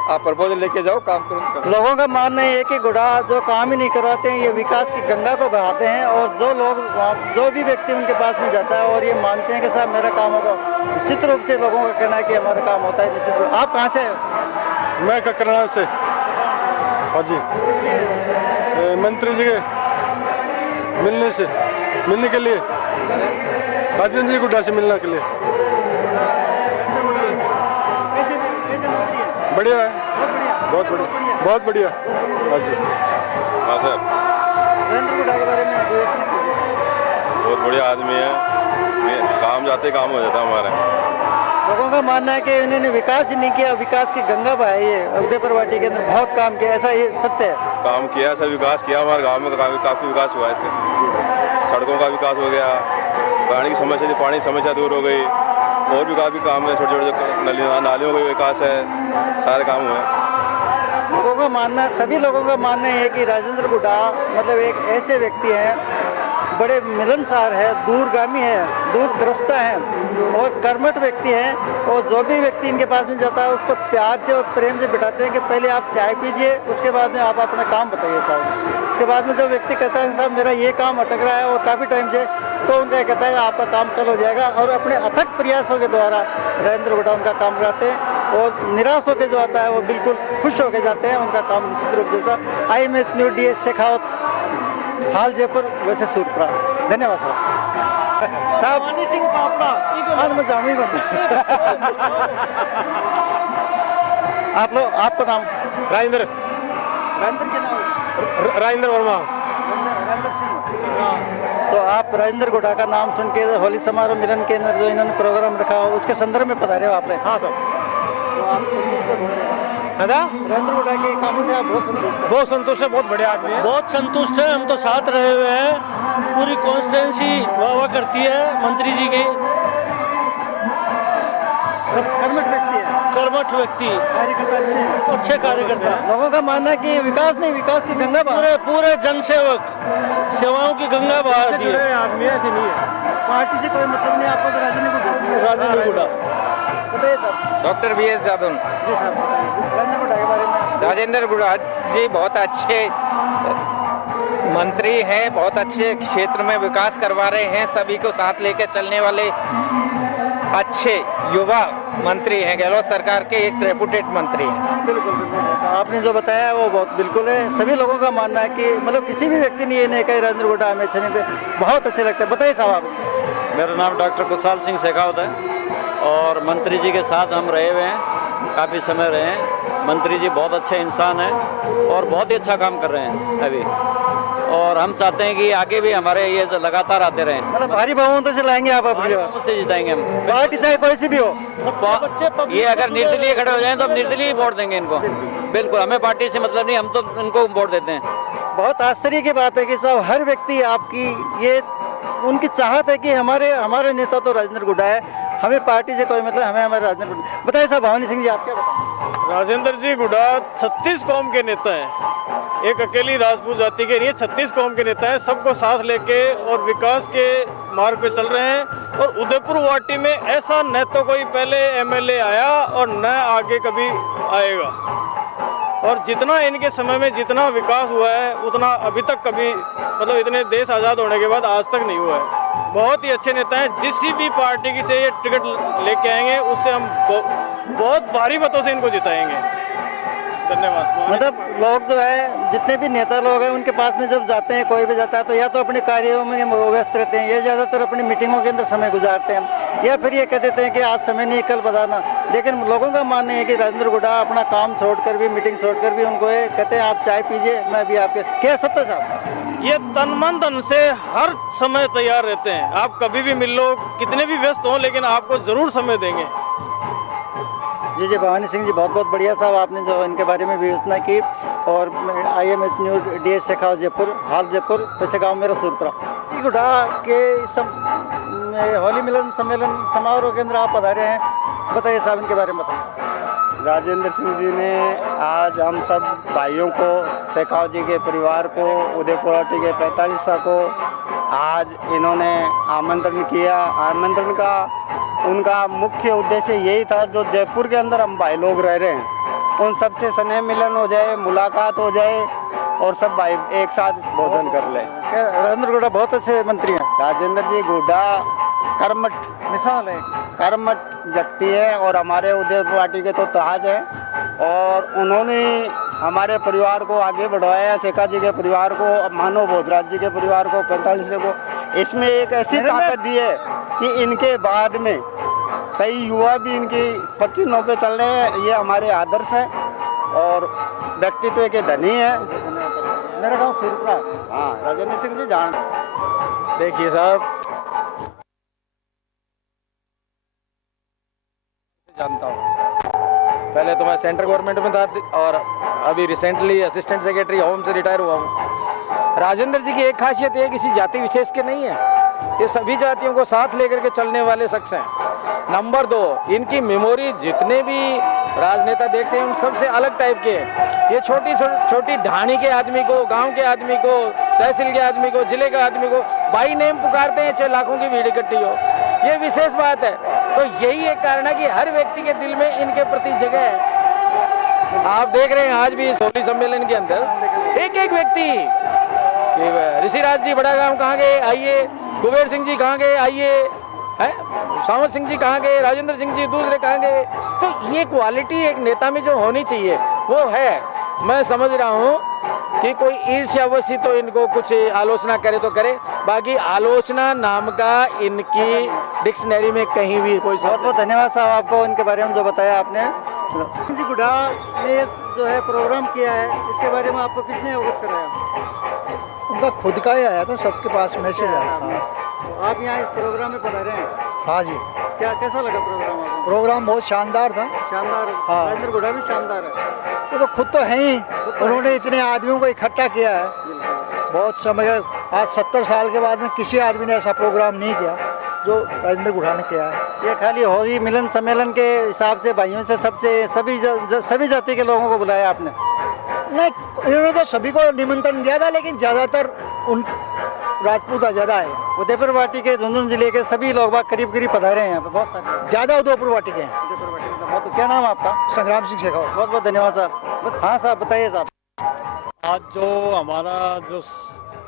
आप प्रपोजल लेके जाओ, काम तुरंत करो। लोगों का मानना है कि गुड़ा जो काम ही नहीं करवाते हैं, ये विकास की गंगा को बहाते हैं, और जो भी व्यक्ति उनके पास में जाता है और ये मानते हैं कि साहब मेरा काम होगा, निश्चित रूप से लोगों का कहना है कि हमारा काम होता है निश्चित रूप। आप कहाँ से हैं? मैं ककराना से। हाँ जी, मंत्री जी के मिलने के लिए राजेंद्र जी गुड़ा से मिलने के लिए। बढ़िया है, बहुत बढ़िया, बहुत बढ़िया। हाँ जी, हाँ सर, नरेंद्र गुड्डा के बारे में बहुत बढ़िया आदमी है, ये काम जाते काम हो जाता है हमारे। लोगों का मानना है कि इन्होंने विकास ही नहीं किया, विकास की गंगा बहाई है। उदयपुर वाटी के अंदर बहुत काम किया, ऐसा ये सत्य है? काम किया, सब विकास किया, हमारे गांव में काफ़ी विकास हुआ है इसका। सड़कों का विकास हो गया, पानी की समस्या थी, पानी की समस्या दूर हो गई, और भी काफ़ी काम है, छोटे छोटे नालियों का विकास है, सारे काम हुए। लोगों का मानना, सभी लोगों का मानना है कि राजेंद्र गुड्डा मतलब एक ऐसे व्यक्ति हैं, बड़े मिलनसार है, दूरगामी है, दूरदृष्टा है और कर्मठ व्यक्ति हैं। और जो भी व्यक्ति इनके पास में जाता है उसको प्यार से और प्रेम से बिठाते हैं कि पहले आप चाय पीजिए, उसके बाद में आप अपना काम बताइए साहब। उसके बाद में जब व्यक्ति कहता है साहब मेरा ये काम अटक रहा है और काफ़ी टाइम से, तो उनका कहता है आपका काम कल हो जाएगा, और अपने अथक प्रयासों के द्वारा राजेंद्र गुड्डा उनका काम कराते हैं। और निराश होकर जो आता है वो बिल्कुल खुश होकर जाते हैं, उनका काम निश्चित रूप से होता है। IMS न्यूज़ DS शेखावत, हाल जयपुर, वैसे सूरपुरा। धन्यवाद साहब। आज मैं जाऊँ ही आप लोग, आपका नाम? राजेंद्र के नाम? राजेंद्र वर्मा। राजेंद्र सिंह। तो आप राजेंद्र गुड्डा का नाम सुन के होली समारोह मिलन के अंदर जो इन्होंने प्रोग्राम रखा हो उसके संदर्भ में पधारे हो आपने? हाँ सर। तो आप संतुष्ट हो? राजेंद्र गुड्डा के कामों से आप बहुत संतुष्ट हैं? बहुत संतुष्ट है, बहुत बढ़िया आदमी है, बहुत संतुष्ट है। हम तो साथ रहे हुए हैं, पूरी कॉन्स्टिट्यूंसी वाह करती है मंत्री जी की। सब कर्मठ व्यक्ति है, कर्मठ व्यक्ति, कार्यकर्ता अच्छे कार्यकर्ता। लोगों का मानना है कि विकास नहीं, विकास की गंगा बहा, पूरे जनसेवक, सेवाओं की गंगा बहा दी है। आदमी ऐसे नहीं है, पार्टी से कोई मतलब नहीं, आपको तो राजेंद्र गुड्डा। बताइए sir. Doctor VS Jadhav. Ji साहब, राजेंद्र गुड्डा के बारे में? राजेंद्र गुड्डा जी बहुत अच्छे मंत्री हैं, बहुत अच्छे क्षेत्र में विकास करवा रहे हैं, सभी को साथ लेकर चलने वाले अच्छे युवा मंत्री हैं, गहलोत सरकार के एक रेपुटेड मंत्री हैं। बिल्कुल बिल्कुल, आपने जो बताया वो बहुत बिल्कुल है। सभी लोगों का मानना है कि मतलब किसी भी व्यक्ति ने ये नहीं कहा राजेंद्र गुड्डा हमें अच्छे नहीं थे, बहुत अच्छे लगते हैं। बताइए साहब आप। मेरा नाम डॉक्टर कुशाल सिंह शेखावत है और मंत्री जी के साथ हम रहे हुए हैं, काफ़ी समय रहे हैं। मंत्री जी बहुत अच्छे इंसान हैं और बहुत ही अच्छा काम कर रहे हैं अभी, और हम चाहते हैं कि आगे भी हमारे ये लगातार आते रहें। मतलब भारी बहुमत से लाएंगे आप अपनी बात से जिताएंगे हम, पार्टी चाहे कोई सी भी हो। ये अगर निर्दलीय खड़े हो जाएं तो हम निर्दलीय वोट देंगे इनको, बिल्कुल, हमें पार्टी से मतलब नहीं, हम तो इनको वोट देते हैं। बहुत आश्चर्य की बात है कि साहब हर व्यक्ति आपकी ये उनकी चाहत है कि हमारे नेता तो राजेंद्र गुड्डा है, हमें पार्टी से कोई मतलब, हमें हमारे राजेंद्र गुड्डा। बताइए साहब, भवानी सिंह जी आप क्या बताएं? राजेंद्र जी गुड्डा 36 कौम के नेता हैं, एक अकेली राजपूत जाति के नहीं, 36 कौम के नेता हैं, सबको साथ लेके और विकास के मार्ग पे चल रहे हैं। और उदयपुर वाटी में ऐसा न तो कोई पहले MLA आया और न आगे कभी आएगा, और जितना इनके समय में जितना विकास हुआ है उतना अभी तक कभी मतलब इतने देश आज़ाद होने के बाद आज तक नहीं हुआ है। बहुत ही अच्छे नेता हैं, जिस भी पार्टी की से ये टिकट लेके आएंगे उससे हम बहुत भारी मतों से इनको जिताएंगे। धन्यवाद। मतलब लोग जो है, जितने भी नेता लोग हैं उनके पास में जब जाते हैं, कोई भी जाता है तो या तो अपने कार्यों में व्यस्त रहते हैं, या ज़्यादातर अपनी मीटिंगों के अंदर समय गुजारते हैं, या फिर ये कह देते हैं कि आज समय नहीं कल बताना। लेकिन लोगों का मानना है कि राजेंद्र गुड्डा अपना काम छोड़कर भी, मीटिंग छोड़कर भी उनको ये कहते हैं आप चाय पीजिए, मैं भी आपके। क्या सत्य साहब? ये तन मन धन से हर समय तैयार रहते हैं, आप कभी भी मिल लो, कितने भी व्यस्त हों, लेकिन आपको ज़रूर समय देंगे। जी जी, भवानी सिंह जी बहुत बहुत बढ़िया साहब, आपने जो इनके बारे में विवेचना की। और IMS news DS Shekhawat Jaipur, हाल जयपुर, वैसे गाँव मेरा सूरपुरा। गुड्डा के होली मिलन सम्मेलन समारोह के अंदर आप पधारे हैं, बताइए साहब इनके बारे में बताइए। राजेंद्र सिंह जी ने आज हम सब भाइयों को, शेखावत जी के परिवार को, उदयपुर वाटी के 45 को आज इन्होंने आमंत्रण किया। आमंत्रण का उनका मुख्य उद्देश्य यही था, जो जयपुर के अंदर हम भाई लोग रह रहे हैं उन सबसे स्नेह मिलन हो जाए, मुलाकात हो जाए और सब भाई एक साथ भोजन कर ले। राजेंद्र गुड्डा बहुत अच्छे मंत्री हैं। राजेंद्र जी गुड्डा कर्मठ मिसाल है, कर्मठ व्यक्ति है और हमारे उदयपुर वाटी के तो ताज है, और उन्होंने हमारे परिवार को आगे बढ़ाया, शेखा जी के परिवार को, मानव भोजराज जी के परिवार को, 45 को। इसमें एक ऐसी ताकत दी है कि इनके बाद में कई युवा भी इनकी 25 नौ पे चल रहे हैं। ये हमारे आदर्श हैं और व्यक्तित्व के धनी है। मेरा गांव सिरपुरा। हाँ, राजेंद्र सिंह जी जान। देखिए साहब, जानता हूँ, पहले तो मैं सेंट्रल गवर्नमेंट में था और अभी रिसेंटली असिस्टेंट सेक्रेटरी होम से रिटायर हुआ हूँ। राजेंद्र जी की एक खासियत ये किसी जाति विशेष के नहीं है, ये सभी जातियों को साथ लेकर के चलने वाले शख्स हैं। नंबर 2, इनकी मेमोरी जितने भी राजनेता देखते हैं उन सबसे अलग टाइप के हैं। ये छोटी छोटी ढाणी के आदमी को, गांव के आदमी को, तहसील के आदमी को, जिले के आदमी को बाई नेम पुकारते हैं, चाहे लाखों की भीड़ इकट्ठी हो। ये विशेष बात है। तो यही एक कारण है कि हर व्यक्ति के दिल में इनके प्रति जगह है। आप देख रहे हैं आज भी इस होली सम्मेलन के अंदर एक एक व्यक्ति, ऋषिराज जी बड़ा गांव कहाँ गए, आइए। कुबेर सिंह जी कहाँ गए, आइए। है सावंत सिंह जी कहाँ गए, राजेंद्र सिंह जी दूसरे कहाँ गए। तो ये क्वालिटी एक नेता में जो होनी चाहिए वो है। मैं समझ रहा हूँ कि कोई ईर्ष्यावशी तो इनको कुछ आलोचना करे तो करे, बाकी आलोचना नाम का इनकी डिक्शनरी में कहीं भी कोई। बहुत बहुत धन्यवाद साहब आपको इनके बारे में जो बताया आपने। जी गुड्डा ने जो है प्रोग्राम किया है, इसके बारे में आपको किसने अवगत कराया? उनका खुद का ही आया था, सबके पास मैसेज आया था। तो आप यहाँ इस प्रोग्राम में पधारे हैं? हाँ जी। क्या कैसा लगा प्रोग्राम आपको? प्रोग्राम बहुत शानदार था। शानदार। हाँ। राजेंद्र गुड्डा भी शानदार है। वो तो खुद तो है ही, उन्होंने इतने आदमियों को इकट्ठा किया है। बहुत समय, आज 70 साल के बाद में किसी आदमी ने ऐसा प्रोग्राम नहीं किया जो राजेंद्र गुड्डा ने किया है। ये खाली होली मिलन सम्मेलन के हिसाब से भाइयों से सभी जाति के लोगों को बुलाया आपने? नहीं, इन्होंने तो सभी को निमंत्रण दिया था, लेकिन ज़्यादातर उन राजपूत ज़्यादा है। उदयपुर वाटी के झुंझुनू जिले के सभी लोग बाग करीब करीब पधारे हैं यहाँ पे, बहुत सारे। ज़्यादा उदयपुर वाटी के हैं। उदयपुर वाटी का बहुत। क्या नाम है आपका? संग्राम सिंह शेखावत। बहुत बहुत धन्यवाद साहब। हाँ साहब बताइए साहब। आज जो हमारा जो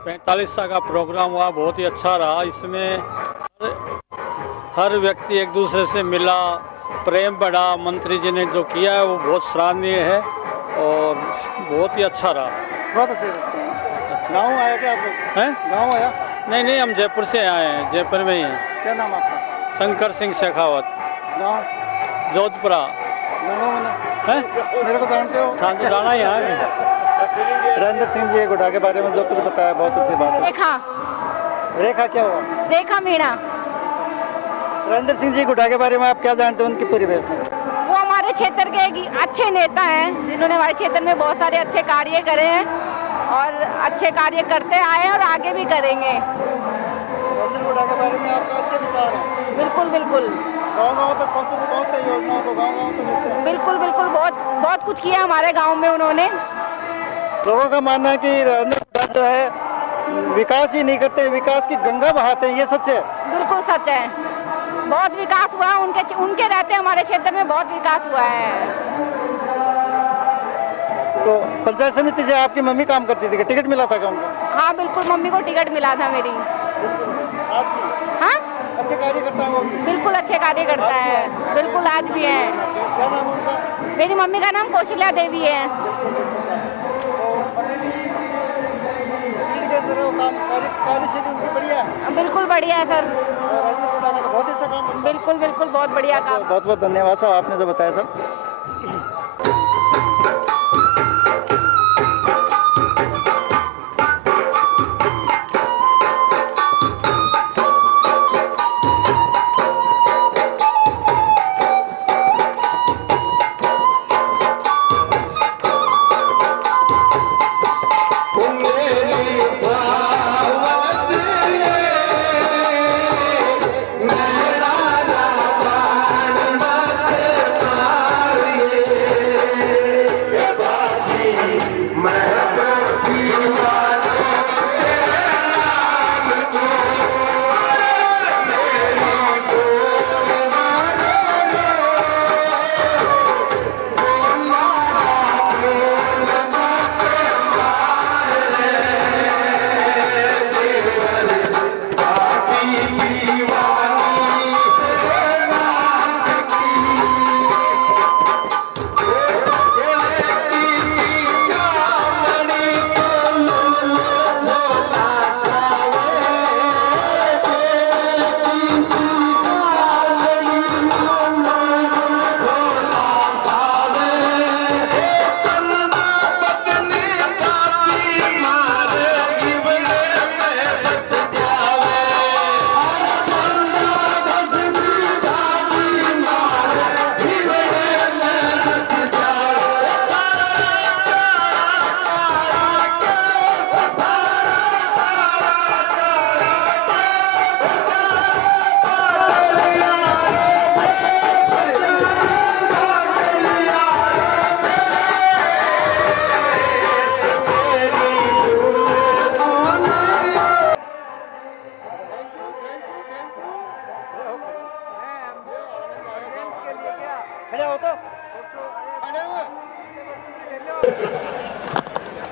45 साल का प्रोग्राम हुआ बहुत ही अच्छा रहा। इसमें हर व्यक्ति एक दूसरे से मिला, प्रेम बढ़ा। मंत्री जी ने जो किया है वो बहुत सराहनीय है और बहुत ही अच्छा रहा। बहुत अच्छे। गाँव आया क्या आप लोग? हैं? गाँव आया? नहीं, हम जयपुर से आए हैं, जयपुर में ही हैं। क्या नाम आपका? शंकर सिंह शेखावत। गाँव? जोधपुरा। हैं? मेरे को जानते हो? हाँ, तो जाना ही है। राजेंद्र सिंह जी गुड्डा के बारे में जो कुछ बताया बहुत अच्छी बात है। रेखा क्या हुआ? रेखा मीणा। राजेंद्र सिंह जी गुड्डा के बारे में आप क्या जानते हैं उनकी परिवेश में? वो हमारे क्षेत्र के एक अच्छे नेता हैं जिन्होंने हमारे क्षेत्र में बहुत सारे अच्छे कार्य करे हैं और अच्छे कार्य करते आए हैं और आगे भी करेंगे। राजेंद्र गुड्डा के बारे में आपका अच्छे विचार है? बिल्कुल बिल्कुल। गाँव तक पहुँचते योजनाओं को गाँव तक देखते हैं? बिल्कुल बिल्कुल, बहुत कुछ किया हमारे गाँव में उन्होंने। लोगों का मानना है कि राजेंद्र गुड्डा जो है विकास ही नहीं करते, विकास की गंगा बहाते हैं, ये सच है? बिल्कुल सच है। बहुत विकास हुआ है उनके रहते हमारे क्षेत्र में बहुत विकास हुआ है। तो पंचायत समिति से आपकी मम्मी काम करती थी, टिकट मिला था क्या उनको? हाँ बिल्कुल, मम्मी को टिकट मिला था मेरी। हाँ अच्छे कार्य करता है वो? बिल्कुल अच्छे कार्य करता है, बिल्कुल आज भी है। क्या नाम उनका? मेरी मम्मी का नाम कौशल्या देवी है। बिल्कुल बढ़िया है सर। बहुत अच्छा काम। बिल्कुल बिल्कुल, बहुत बढ़िया काम। बहुत बहुत धन्यवाद साहब आपने जो बताया सब।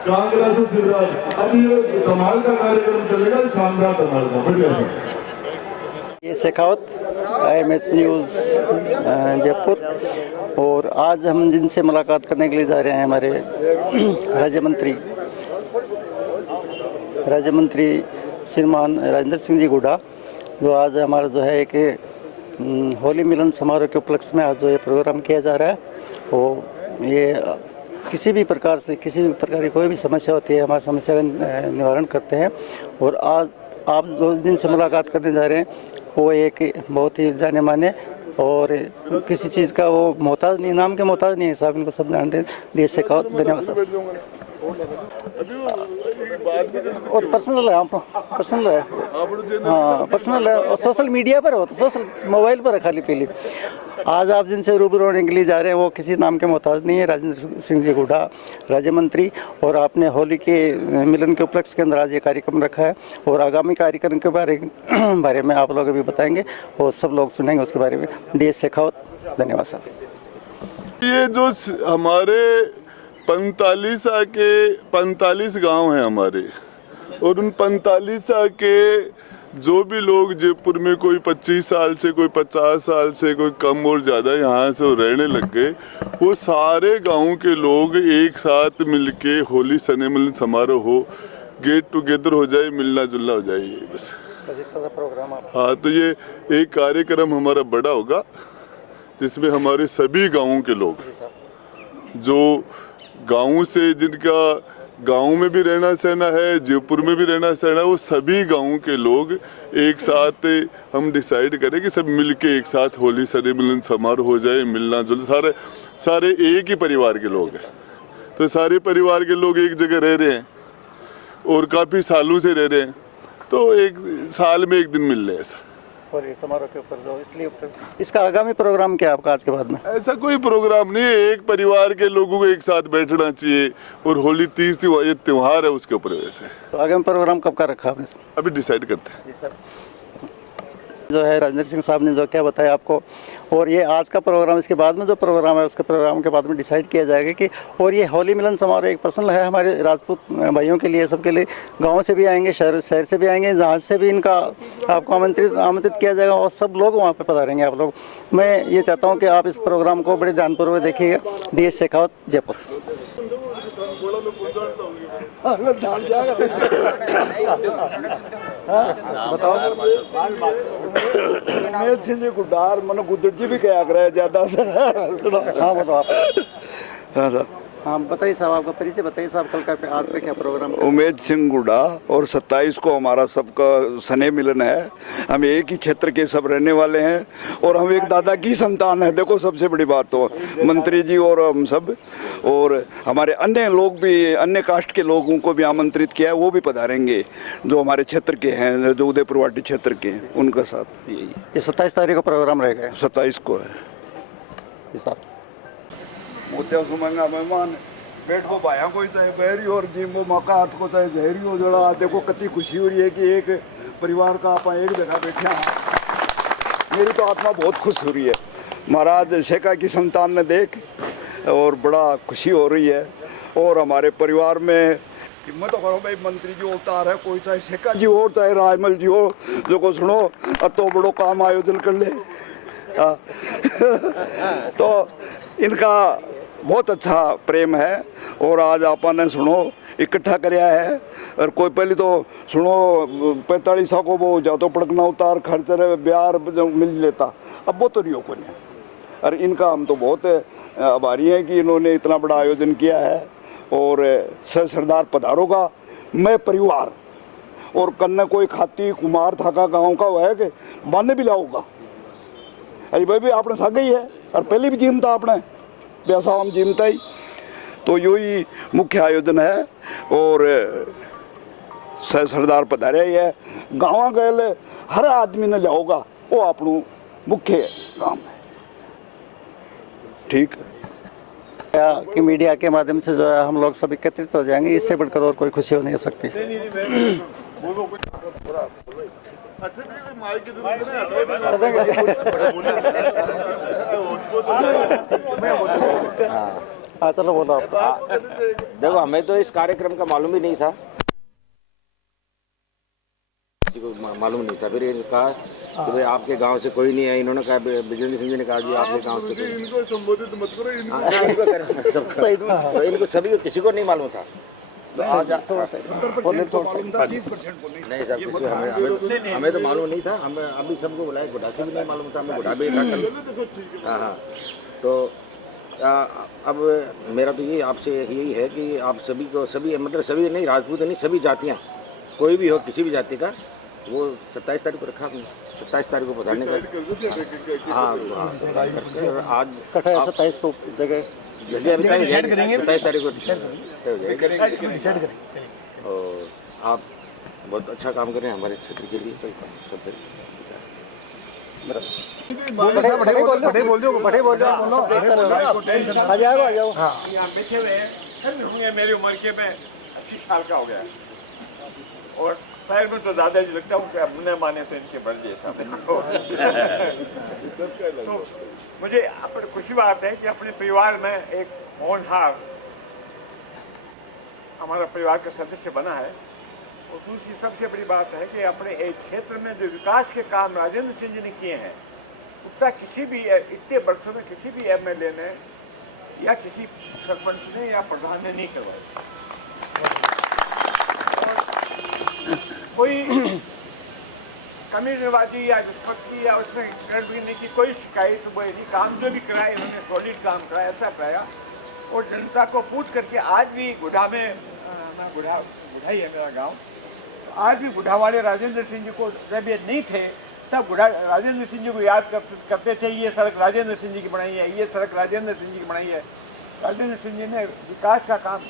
कांगड़ा से शिवराज। अब ये धमाल का कार्यक्रम चलेगा, शानदार धमाल का, बढ़िया। ये शेखावत, IMS न्यूज़ जयपुर। और आज हम जिनसे मुलाकात करने के लिए जा रहे हैं, हमारे राज्य मंत्री श्रीमान राजेंद्र सिंह जी गुडा, जो आज हमारा जो है एक होली मिलन समारोह के उपलक्ष्य में आज जो ये प्रोग्राम किया जा रहा है, वो ये किसी भी प्रकार की कोई भी समस्या होती है, हमारी समस्या का निवारण करते हैं। और आज आप जो जिनसे मुलाकात करने जा रहे हैं, वो एक बहुत ही जाने माने और किसी चीज़ का वो मोहताज नहीं, नाम के मोहताज नहीं है साहब, इनको सब जानते हैं। देश से कहो धन्यवाद साहब। और पर्सनल है, आप पर्सनल है, हाँ पर्सनल है, और सोशल मीडिया पर हो तो सोशल मोबाइल पर है खाली पीली। आज आप जिनसे रूबरू होने के लिए जा रहे हैं, वो किसी नाम के मोहताज नहीं है, राजेंद्र सिंह जी गुडा राज्य मंत्री। और आपने होली के मिलन के उपलक्ष्य के अंदर आज ये कार्यक्रम रखा है, और आगामी कार्यक्रम के बारे में आप लोग अभी बताएंगे और सब लोग सुनेंगे उसके बारे में। DS शेखावत, धन्यवाद साहब। ये जो हमारे 45 गांव हैं हमारे, और उन 45 के जो भी लोग जयपुर में कोई 25 साल से, कोई 50 साल से, कोई कम और ज़्यादा यहाँ से रहने लग गए, वो सारे गांव के लोग एक साथ मिलके होली सने मिलन समारोह हो, गेट टुगेदर हो जाए, मिलना जुलना हो जाए, ये बस। हाँ, तो ये एक कार्यक्रम हमारा बड़ा होगा, जिसमें हमारे सभी गाँवों के लोग, जो गाँव से जिनका गांव में भी रहना सहना है, जयपुर में भी रहना सहना है, वो सभी गाँव के लोग एक साथ हम डिसाइड करें कि सब मिलके एक साथ होली सने मिलन समारोह हो जाए, मिलना जुलना, सारे एक ही परिवार के लोग हैं। तो सारे परिवार के लोग एक जगह रह रहे हैं और काफ़ी सालों से रह रहे हैं, तो एक साल में एक दिन मिल रहे हैं ऐसा। और ये समारोह के ऊपर जो इसलिए इसका आगामी प्रोग्राम क्या है आपका आज के बाद में? ऐसा कोई प्रोग्राम नहीं है, एक परिवार के लोगों को एक साथ बैठना चाहिए, और होली 30 ये त्योहार है, उसके ऊपर वैसे। तो आगामी प्रोग्राम कब का रखा आपने? अभी डिसाइड करते हैं। जो है राजेंद्र सिंह साहब ने जो क्या बताया आपको, और ये आज का प्रोग्राम, इसके बाद में जो प्रोग्राम है उसके प्रोग्राम के बाद में डिसाइड किया जाएगा कि, और ये होली मिलन समारोह एक पर्सनल है हमारे राजपूत भाइयों के लिए, सबके लिए। गांव से भी आएंगे, शहर से भी आएंगे, जहाँ से भी इनका आपको आमंत्रित किया जाएगा, और सब लोग वहाँ पे पधारेंगे आप लोग। मैं ये चाहता हूँ कि आप इस प्रोग्राम को बड़े ध्यानपूर्वक देखिएगा। DS शेखावत, जयपुर। उमेद सिंह जी गुड्डार मन गुद्दड़ जी भी क्या कर ज्यादा। हाँ बताओ आप। हाँ सर, हाँ बताइए साहब, आपका परिचय बताइए साहब, कल का आज का क्या प्रोग्राम? उमेद सिंह गुड्डा, और 27 को हमारा सबका सने मिलन है। हम एक ही क्षेत्र के सब रहने वाले हैं, और हम एक दादा की संतान है। देखो सबसे बड़ी बात तो मंत्री जी और हम सब, और हमारे अन्य लोग भी, अन्य कास्ट के लोगों को भी आमंत्रित किया है, वो भी पधारेंगे जो हमारे क्षेत्र के हैं, जो उदयपुर वाटी क्षेत्र के हैं, उनका साथ। यही ये 27 तारीख को प्रोग्राम रहेगा? 27 को है साहब। मोत्या सुमंगा मेहमान बैठ को भाया कोई चाहे बहरी और जी वो मौका हाथ को चाहे जहरी हो जड़ा। देखो कितनी खुशी हो रही है कि एक परिवार का आप एक जगह बैठे हैं। मेरी तो आत्मा बहुत खुश हो रही है महाराज शेखा की संतान ने देख, और बड़ा खुशी हो रही है। और हमारे परिवार में हिम्मत करो भाई, मंत्री जी अवतार है, कोई चाहे शेखा जी हो चाहे राजमल जी हो, जो को सुनो तो बड़ो काम आयोजन कर ले। तो इनका बहुत अच्छा प्रेम है, और आज आपने सुनो इकट्ठा कराया है। और कोई पहले तो सुनो 45 को वो जातो पड़कना उतार खर्च ब्यार मिल लेता, अब वो तो रियो को नहीं। और इनका हम तो बहुत आभारी हैं कि इन्होंने इतना बड़ा आयोजन किया है। और सरदार पधारोगा मैं परिवार, और कन्ने कोई खाती कुमार था का गाँव का वह है कि बाने भी लाऊगा। अरे भाई भी आपने साग ही है, और पहले भी जीमता आपने वैसा हम जीमता ही। तो यही मुख्य आयोजन है, और सरदार पधारे ही है। गाँव गए हर आदमी ने जाओगा, वो अपनों मुख्य काम है। ठीक कि मीडिया के माध्यम से जो है हम लोग सब एकत्रित हो जाएंगे, इससे बढ़कर और कोई खुशी हो नहीं हो सकती। हाँ चलो बोलो। देखो हमें तो इस कार्यक्रम का मालूम ही नहीं था, किसी को मालूम नहीं था। फिर इन्होंने कहा कि भाई आपके गांव से कोई नहीं है। इन्होंने कहा, बिजेंद्र सिंह जी ने कहा कि आपके गांव से इनको संबोधित मत करो, इनको सभी को किसी को नहीं मालूम था। आज थोड़ा सा 70% नहीं सर, किसी हमें तो मालूम नहीं था। हमें अभी सबको बुलाया, गुड्डा से भी नहीं मालूम था, हमें गुड्डा भी था कल। हाँ, तो अब मेरा तो ये आपसे यही है कि आप सभी को, सभी मतलब सभी नहीं, राजपूत नहीं, सभी जातियाँ, कोई भी हो किसी भी जाति का, वो 27 तारीख को रखा आपने, 27 तारीख को पधारने का। हाँ, आज 27 को जगह अभी 27 तारीख को और आप बहुत अच्छा काम कर रहे हैं हमारे क्षेत्र के लिए। तो सब आ जाओ। हाँ, यहाँ बैठे हुए हैं, मेरी उम्र के मैं 80 साल का हो गया और पैर में तो दादाजी लगता हूँ कि अब न माने तो इनके बड़ जैसा। तो मुझे अपनी खुशी बात है कि अपने परिवार में एक होनहार हमारा परिवार का सदस्य बना है। और दूसरी सबसे बड़ी बात है कि अपने एक क्षेत्र में जो विकास के काम राजेंद्र सिंह जी ने किए हैं, उतना किसी भी इतने वर्षों में किसी भी एमएलए ने या किसी सरपंच ने या प्रधान ने नहीं करवाया। कोई कमीजबाजी या दुष्पत्ति या उसमें गड़बड़ी की कोई शिकायत वो नहीं। काम जो भी कराया इन्होंने सॉलिड काम कराया, अच्छा कराया। और जनता को पूछ करके आज भी गुढ़ा में, मैं गुढ़ा ही है मेरा गांव, तो आज भी गुढ़ा वाले राजेंद्र सिंह जी को जब ये नहीं थे तब गुढ़ा राजेंद्र सिंह जी को याद करते थे, ये सड़क राजेंद्र सिंह जी की बनाई है, ये सड़क राजेंद्र सिंह जी की बनाई है। राजेंद्र सिंह जी ने विकास का काम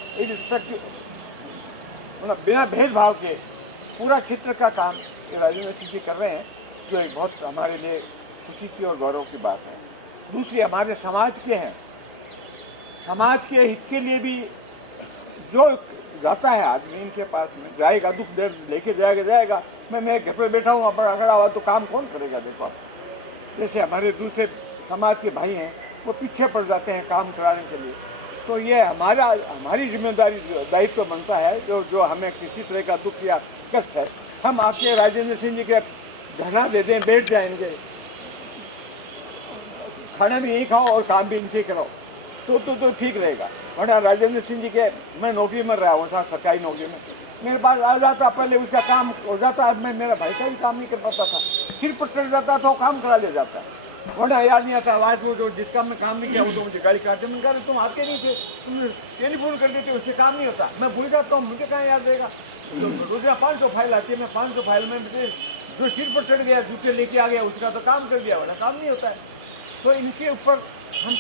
मतलब बिना भेदभाव के पूरा क्षेत्र का काम ये राजेंद्र सिंह जी कर रहे हैं, जो एक बहुत हमारे लिए खुशी की और गौरव की बात है। दूसरी हमारे समाज के हैं, समाज के हित के लिए भी जो जाता है आदमी इनके पास में जाएगा, दुख दर्द लेके जाएगा। मैं घर पर बैठा हूँ, अपना खड़ा हुआ तो काम कौन करेगा? देखो आप, जैसे हमारे दूसरे समाज के भाई हैं वो पीछे पड़ जाते हैं काम कराने के लिए। तो ये हमारी जिम्मेदारी दायित्व बनता है, जो हमें किसी तरह का दुख या कष्ट है, हम आपके राजेंद्र सिंह जी के धरना दे दें, बैठ जाएंगे, खाना भी यही खाओ और काम भी इनसे कराओ, तो ठीक रहेगा। वरना राजेंद्र सिंह जी के, मैं नौकरी में रहा हूँ सरकारी नौकरी में, मेरे पास आ जाता, पहले उसका काम हो जाता, मैं मेरा भाई का भी काम नहीं कर पाता था, सिर पर चढ़ जाता तो काम करा ले जाता, वरना याद नहीं आता। आज वो जो जिसका मैं काम नहीं किया वो तो मुझे गाड़ी काटते, मैंने कहा तुम आपके नहीं थे, तुम टेलीफोन कर देते, उससे काम नहीं होता। मैं भूल जाता हूँ, मुझे कहाँ याद रहेगा। रोजा 500 फाइल आती है, मैं 500 फाइल में जो सिर पर चढ़ गया, जूते लेके आ गया, उसका तो काम कर दिया, वरना काम नहीं होता है। तो इनके ऊपर हम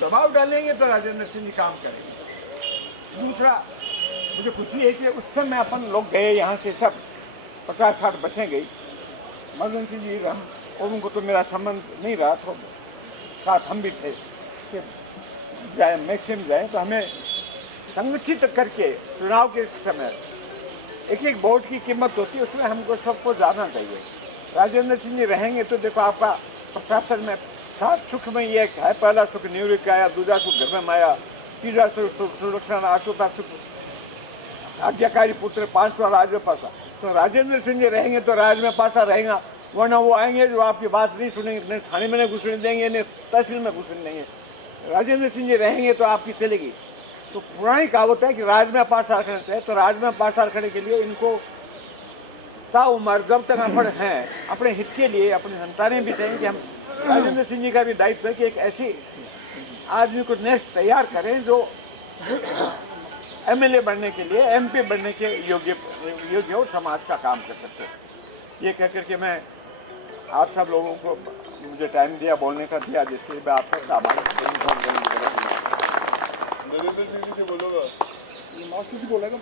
दबाव डालेंगे तो राजेंद्र सिंह जी काम करेंगे। दूसरा, मुझे खुशी है कि उस समय अपन लोग गए यहाँ से, सब 50-60 बसें गई, मदन सिंह जी हम और उनको तो मेरा संबंध नहीं रहा, तो साथ हम भी थे कि जाए मैक्सिमम जाए। तो हमें संगठित करके चुनाव के समय एक वोट की कीमत होती है, उसमें हमको सबको जाना चाहिए। राजेंद्र सिंह जी रहेंगे तो देखो आपका प्रशासन में 7 सुख में ये है, पहला सुख निवृत्ति आया, दूसरा सुख घर में आया, तीसरा सुख सुरक्षा, चौथा सुख आज्ञाकारी पुत्र, 5वां राज में पासा। तो राजेंद्र सिंह जी रहेंगे तो राज में पासा रहेगा, वरना वो आएंगे जो आपकी बात नहीं सुनेंगे, न थाने में नहीं घुसने देंगे, न तहसील में घुसने देंगे। राजेंद्र सिंह जी रहेंगे तो आपकी चलेगी। तो पुरानी कहावत है कि राज में पासा रखना चाहिए। तो राज में पासा रखने के लिए इनको ताउम्र जब तक अपन हैं, अपने हित के लिए अपनी संतानें भी चाहिए कि हम राजेंद्र सिंह जी का भी दायित्व है कि एक ऐसी आदमी को नेक्स्ट तैयार करें जो एमएलए बनने के लिए, एमपी बनने के योग्य और समाज का काम कर सकते हैं। ये कह करके मैं आप सब लोगों को मुझे टाइम दिया, बोलने का दिया, जिसके लिए मैं आपका आभार। नरेंद्र सिंह जी बोलोगा, मास्टर जी बोलेगा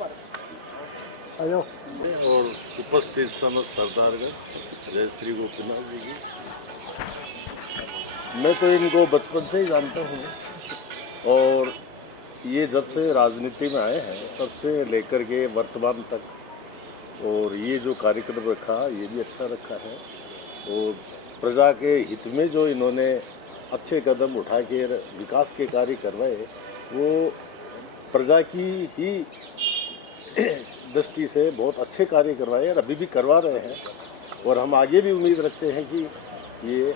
और उपस्थित समस्त सरदारगण, जय श्री गोपीनाथ जी की। मैं तो इनको बचपन से ही जानता हूँ और ये जब से राजनीति में आए हैं तब से लेकर के वर्तमान तक, और ये जो कार्यक्रम रखा ये भी अच्छा रखा है। और प्रजा के हित में जो इन्होंने अच्छे कदम उठा के विकास के कार्य करवाए वो प्रजा की ही दृष्टि से बहुत अच्छे कार्य करवाए और अभी भी करवा रहे हैं, और हम आगे भी उम्मीद रखते हैं कि ये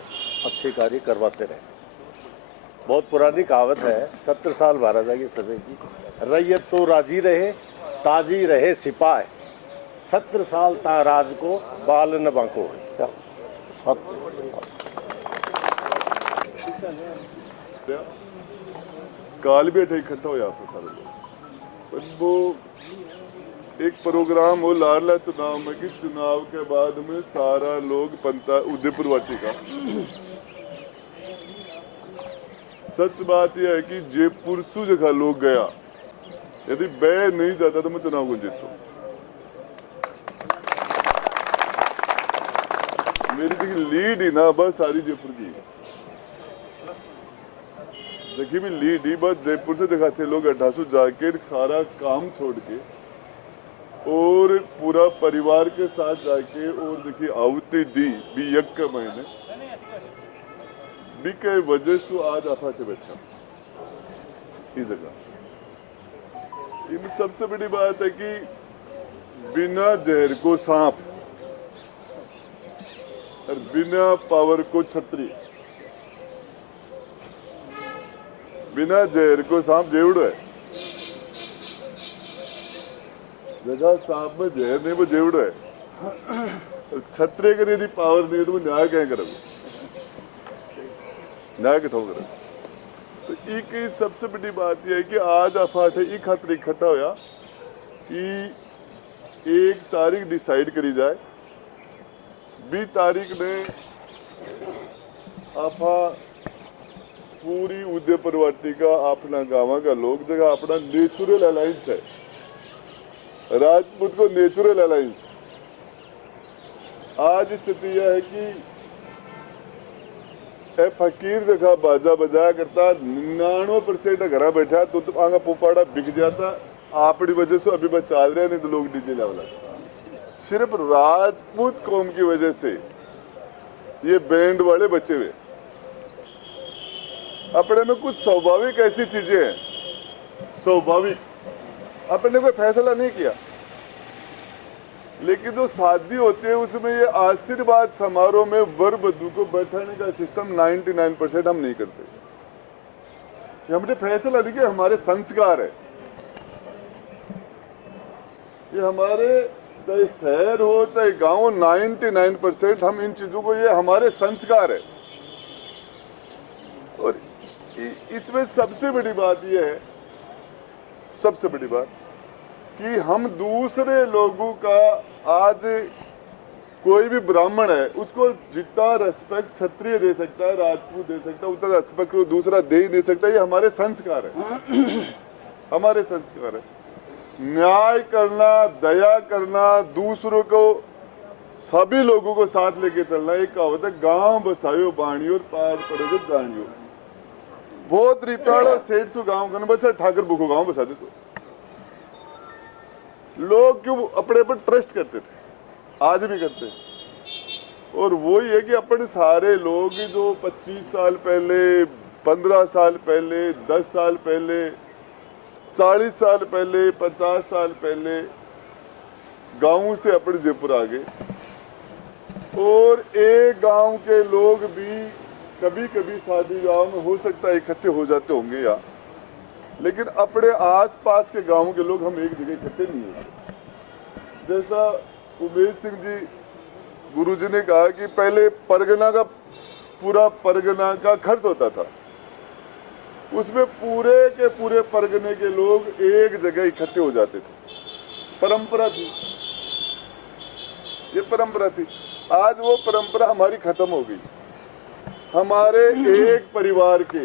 अच्छे कार्य करवाते रहें। बहुत पुरानी कहावत है, 70 साल महाराजा के समय की, रैयत तो राजी रहे, ताजी रहे सिपाही, 70 साल ता राज को बाल न बांको। काल भी इकट्ठा हो जाता सारे लोग। वो एक प्रोग्राम हो लाडला चुनाव में कि चुनाव के बाद में सारा लोग पंता उदयपुर वाटी का। सच बात यह है कि जयपुर सु जगह लोग गया, यदि बै नहीं जाता तो मैं चुनाव को जीतता। मेरी देखिए लीड ही ना बस सारी जयपुर की, देखिए भी लीड ही बस जयपुर से दिखाते लोग 1800 जाके सारा काम छोड़ के और पूरा परिवार के साथ जाके, और देखिए आवती दी भी यज्ञ के महीने भी के वजह से आज आफा से बैठा इस जगह। इनमें सबसे बड़ी बात है कि बिना जहर को सांप और बिना पावर को छतरी। बिना जहर को सांप जेवड़ो है, जगह सांप में जहर नहीं वो जेवड़ो है। छतरे के यदि पावर नहीं तो वो न्याय कहें करोगे, न्याय किठो करोगे। तो एक सबसे बड़ी बात यह है कि आज अफाट है एक खातर इकट्ठा होया कि एक तारीख डिसाइड करी जाए। 20 तारीख ने आपा पूरी उदयपुर वाटी का अपना गाँव का लोग जगह अपना नेचुरल अलायंस है, राजपूत को नेचुरल अलायंस। आज स्थिति यह है कि फकीर जगह बाजा बजाया करता 99% घर बैठा तो आगा पोपाड़ा बिक जाता। आपकी वजह से अभी बस चल रहे, नहीं तो लोग डीजे लेवल। सिर्फ राजपूत कौम की वजह से ये बैंड वाले बचे हुए। अपने में कुछ स्वाभाविक ऐसी चीजें हैं, स्वाभाविक अपने कोई फैसला नहीं किया, लेकिन जो शादी होती है उसमें ये आशीर्वाद समारोह में वर वधू को बैठाने का सिस्टम 99% हम नहीं करते। हमने फैसला नहीं किया, हमारे संस्कार है ये। हमारे चाहे शहर हो चाहे गांव, 99% हम इन चीजों को, ये हमारे संस्कार है। और इसमें सबसे बड़ी बात यह है, सबसे बड़ी बात कि हम दूसरे लोगों का, आज कोई भी ब्राह्मण है उसको जितना रेस्पेक्ट क्षत्रिय दे सकता है, राजपूत दे सकता है, उतना रेस्पेक्ट दूसरा दे ही नहीं सकता। ये हमारे संस्कार है, हमारे संस्कार है। न्याय करना, दया करना, दूसरों को, सभी लोगों को साथ लेके चलना। एक कहावत है, गांव बसायो बाणी और पार पड़े जानियो। बहुत रिपाड़ा सेठ सु गांव करना बचा, ठाकर बुको गांव बसा दे। तो लोग क्यों अपने पर ट्रस्ट करते थे, आज भी करते हैं। और वो ये कि अपने सारे लोग जो 25 साल पहले, 15 साल पहले, 10 साल पहले, 40 साल पहले, 50 साल पहले गांव से अपने जयपुर आ गए, और एक गांव के लोग भी कभी कभी शादी गांव में हो सकता है इकट्ठे हो जाते होंगे या, लेकिन अपने आसपास के गांव के लोग हम एक जगह इकट्ठे नहीं होते। जैसा उमेश सिंह जी गुरुजी ने कहा कि पहले परगना का, पूरा परगना का खर्च होता था, उसमें पूरे के पूरे परगने के लोग एक जगह इकट्ठे हो जाते थे। परंपरा थी, ये परंपरा थी। आज वो परंपरा हमारी खत्म हो गई। हमारे एक परिवार के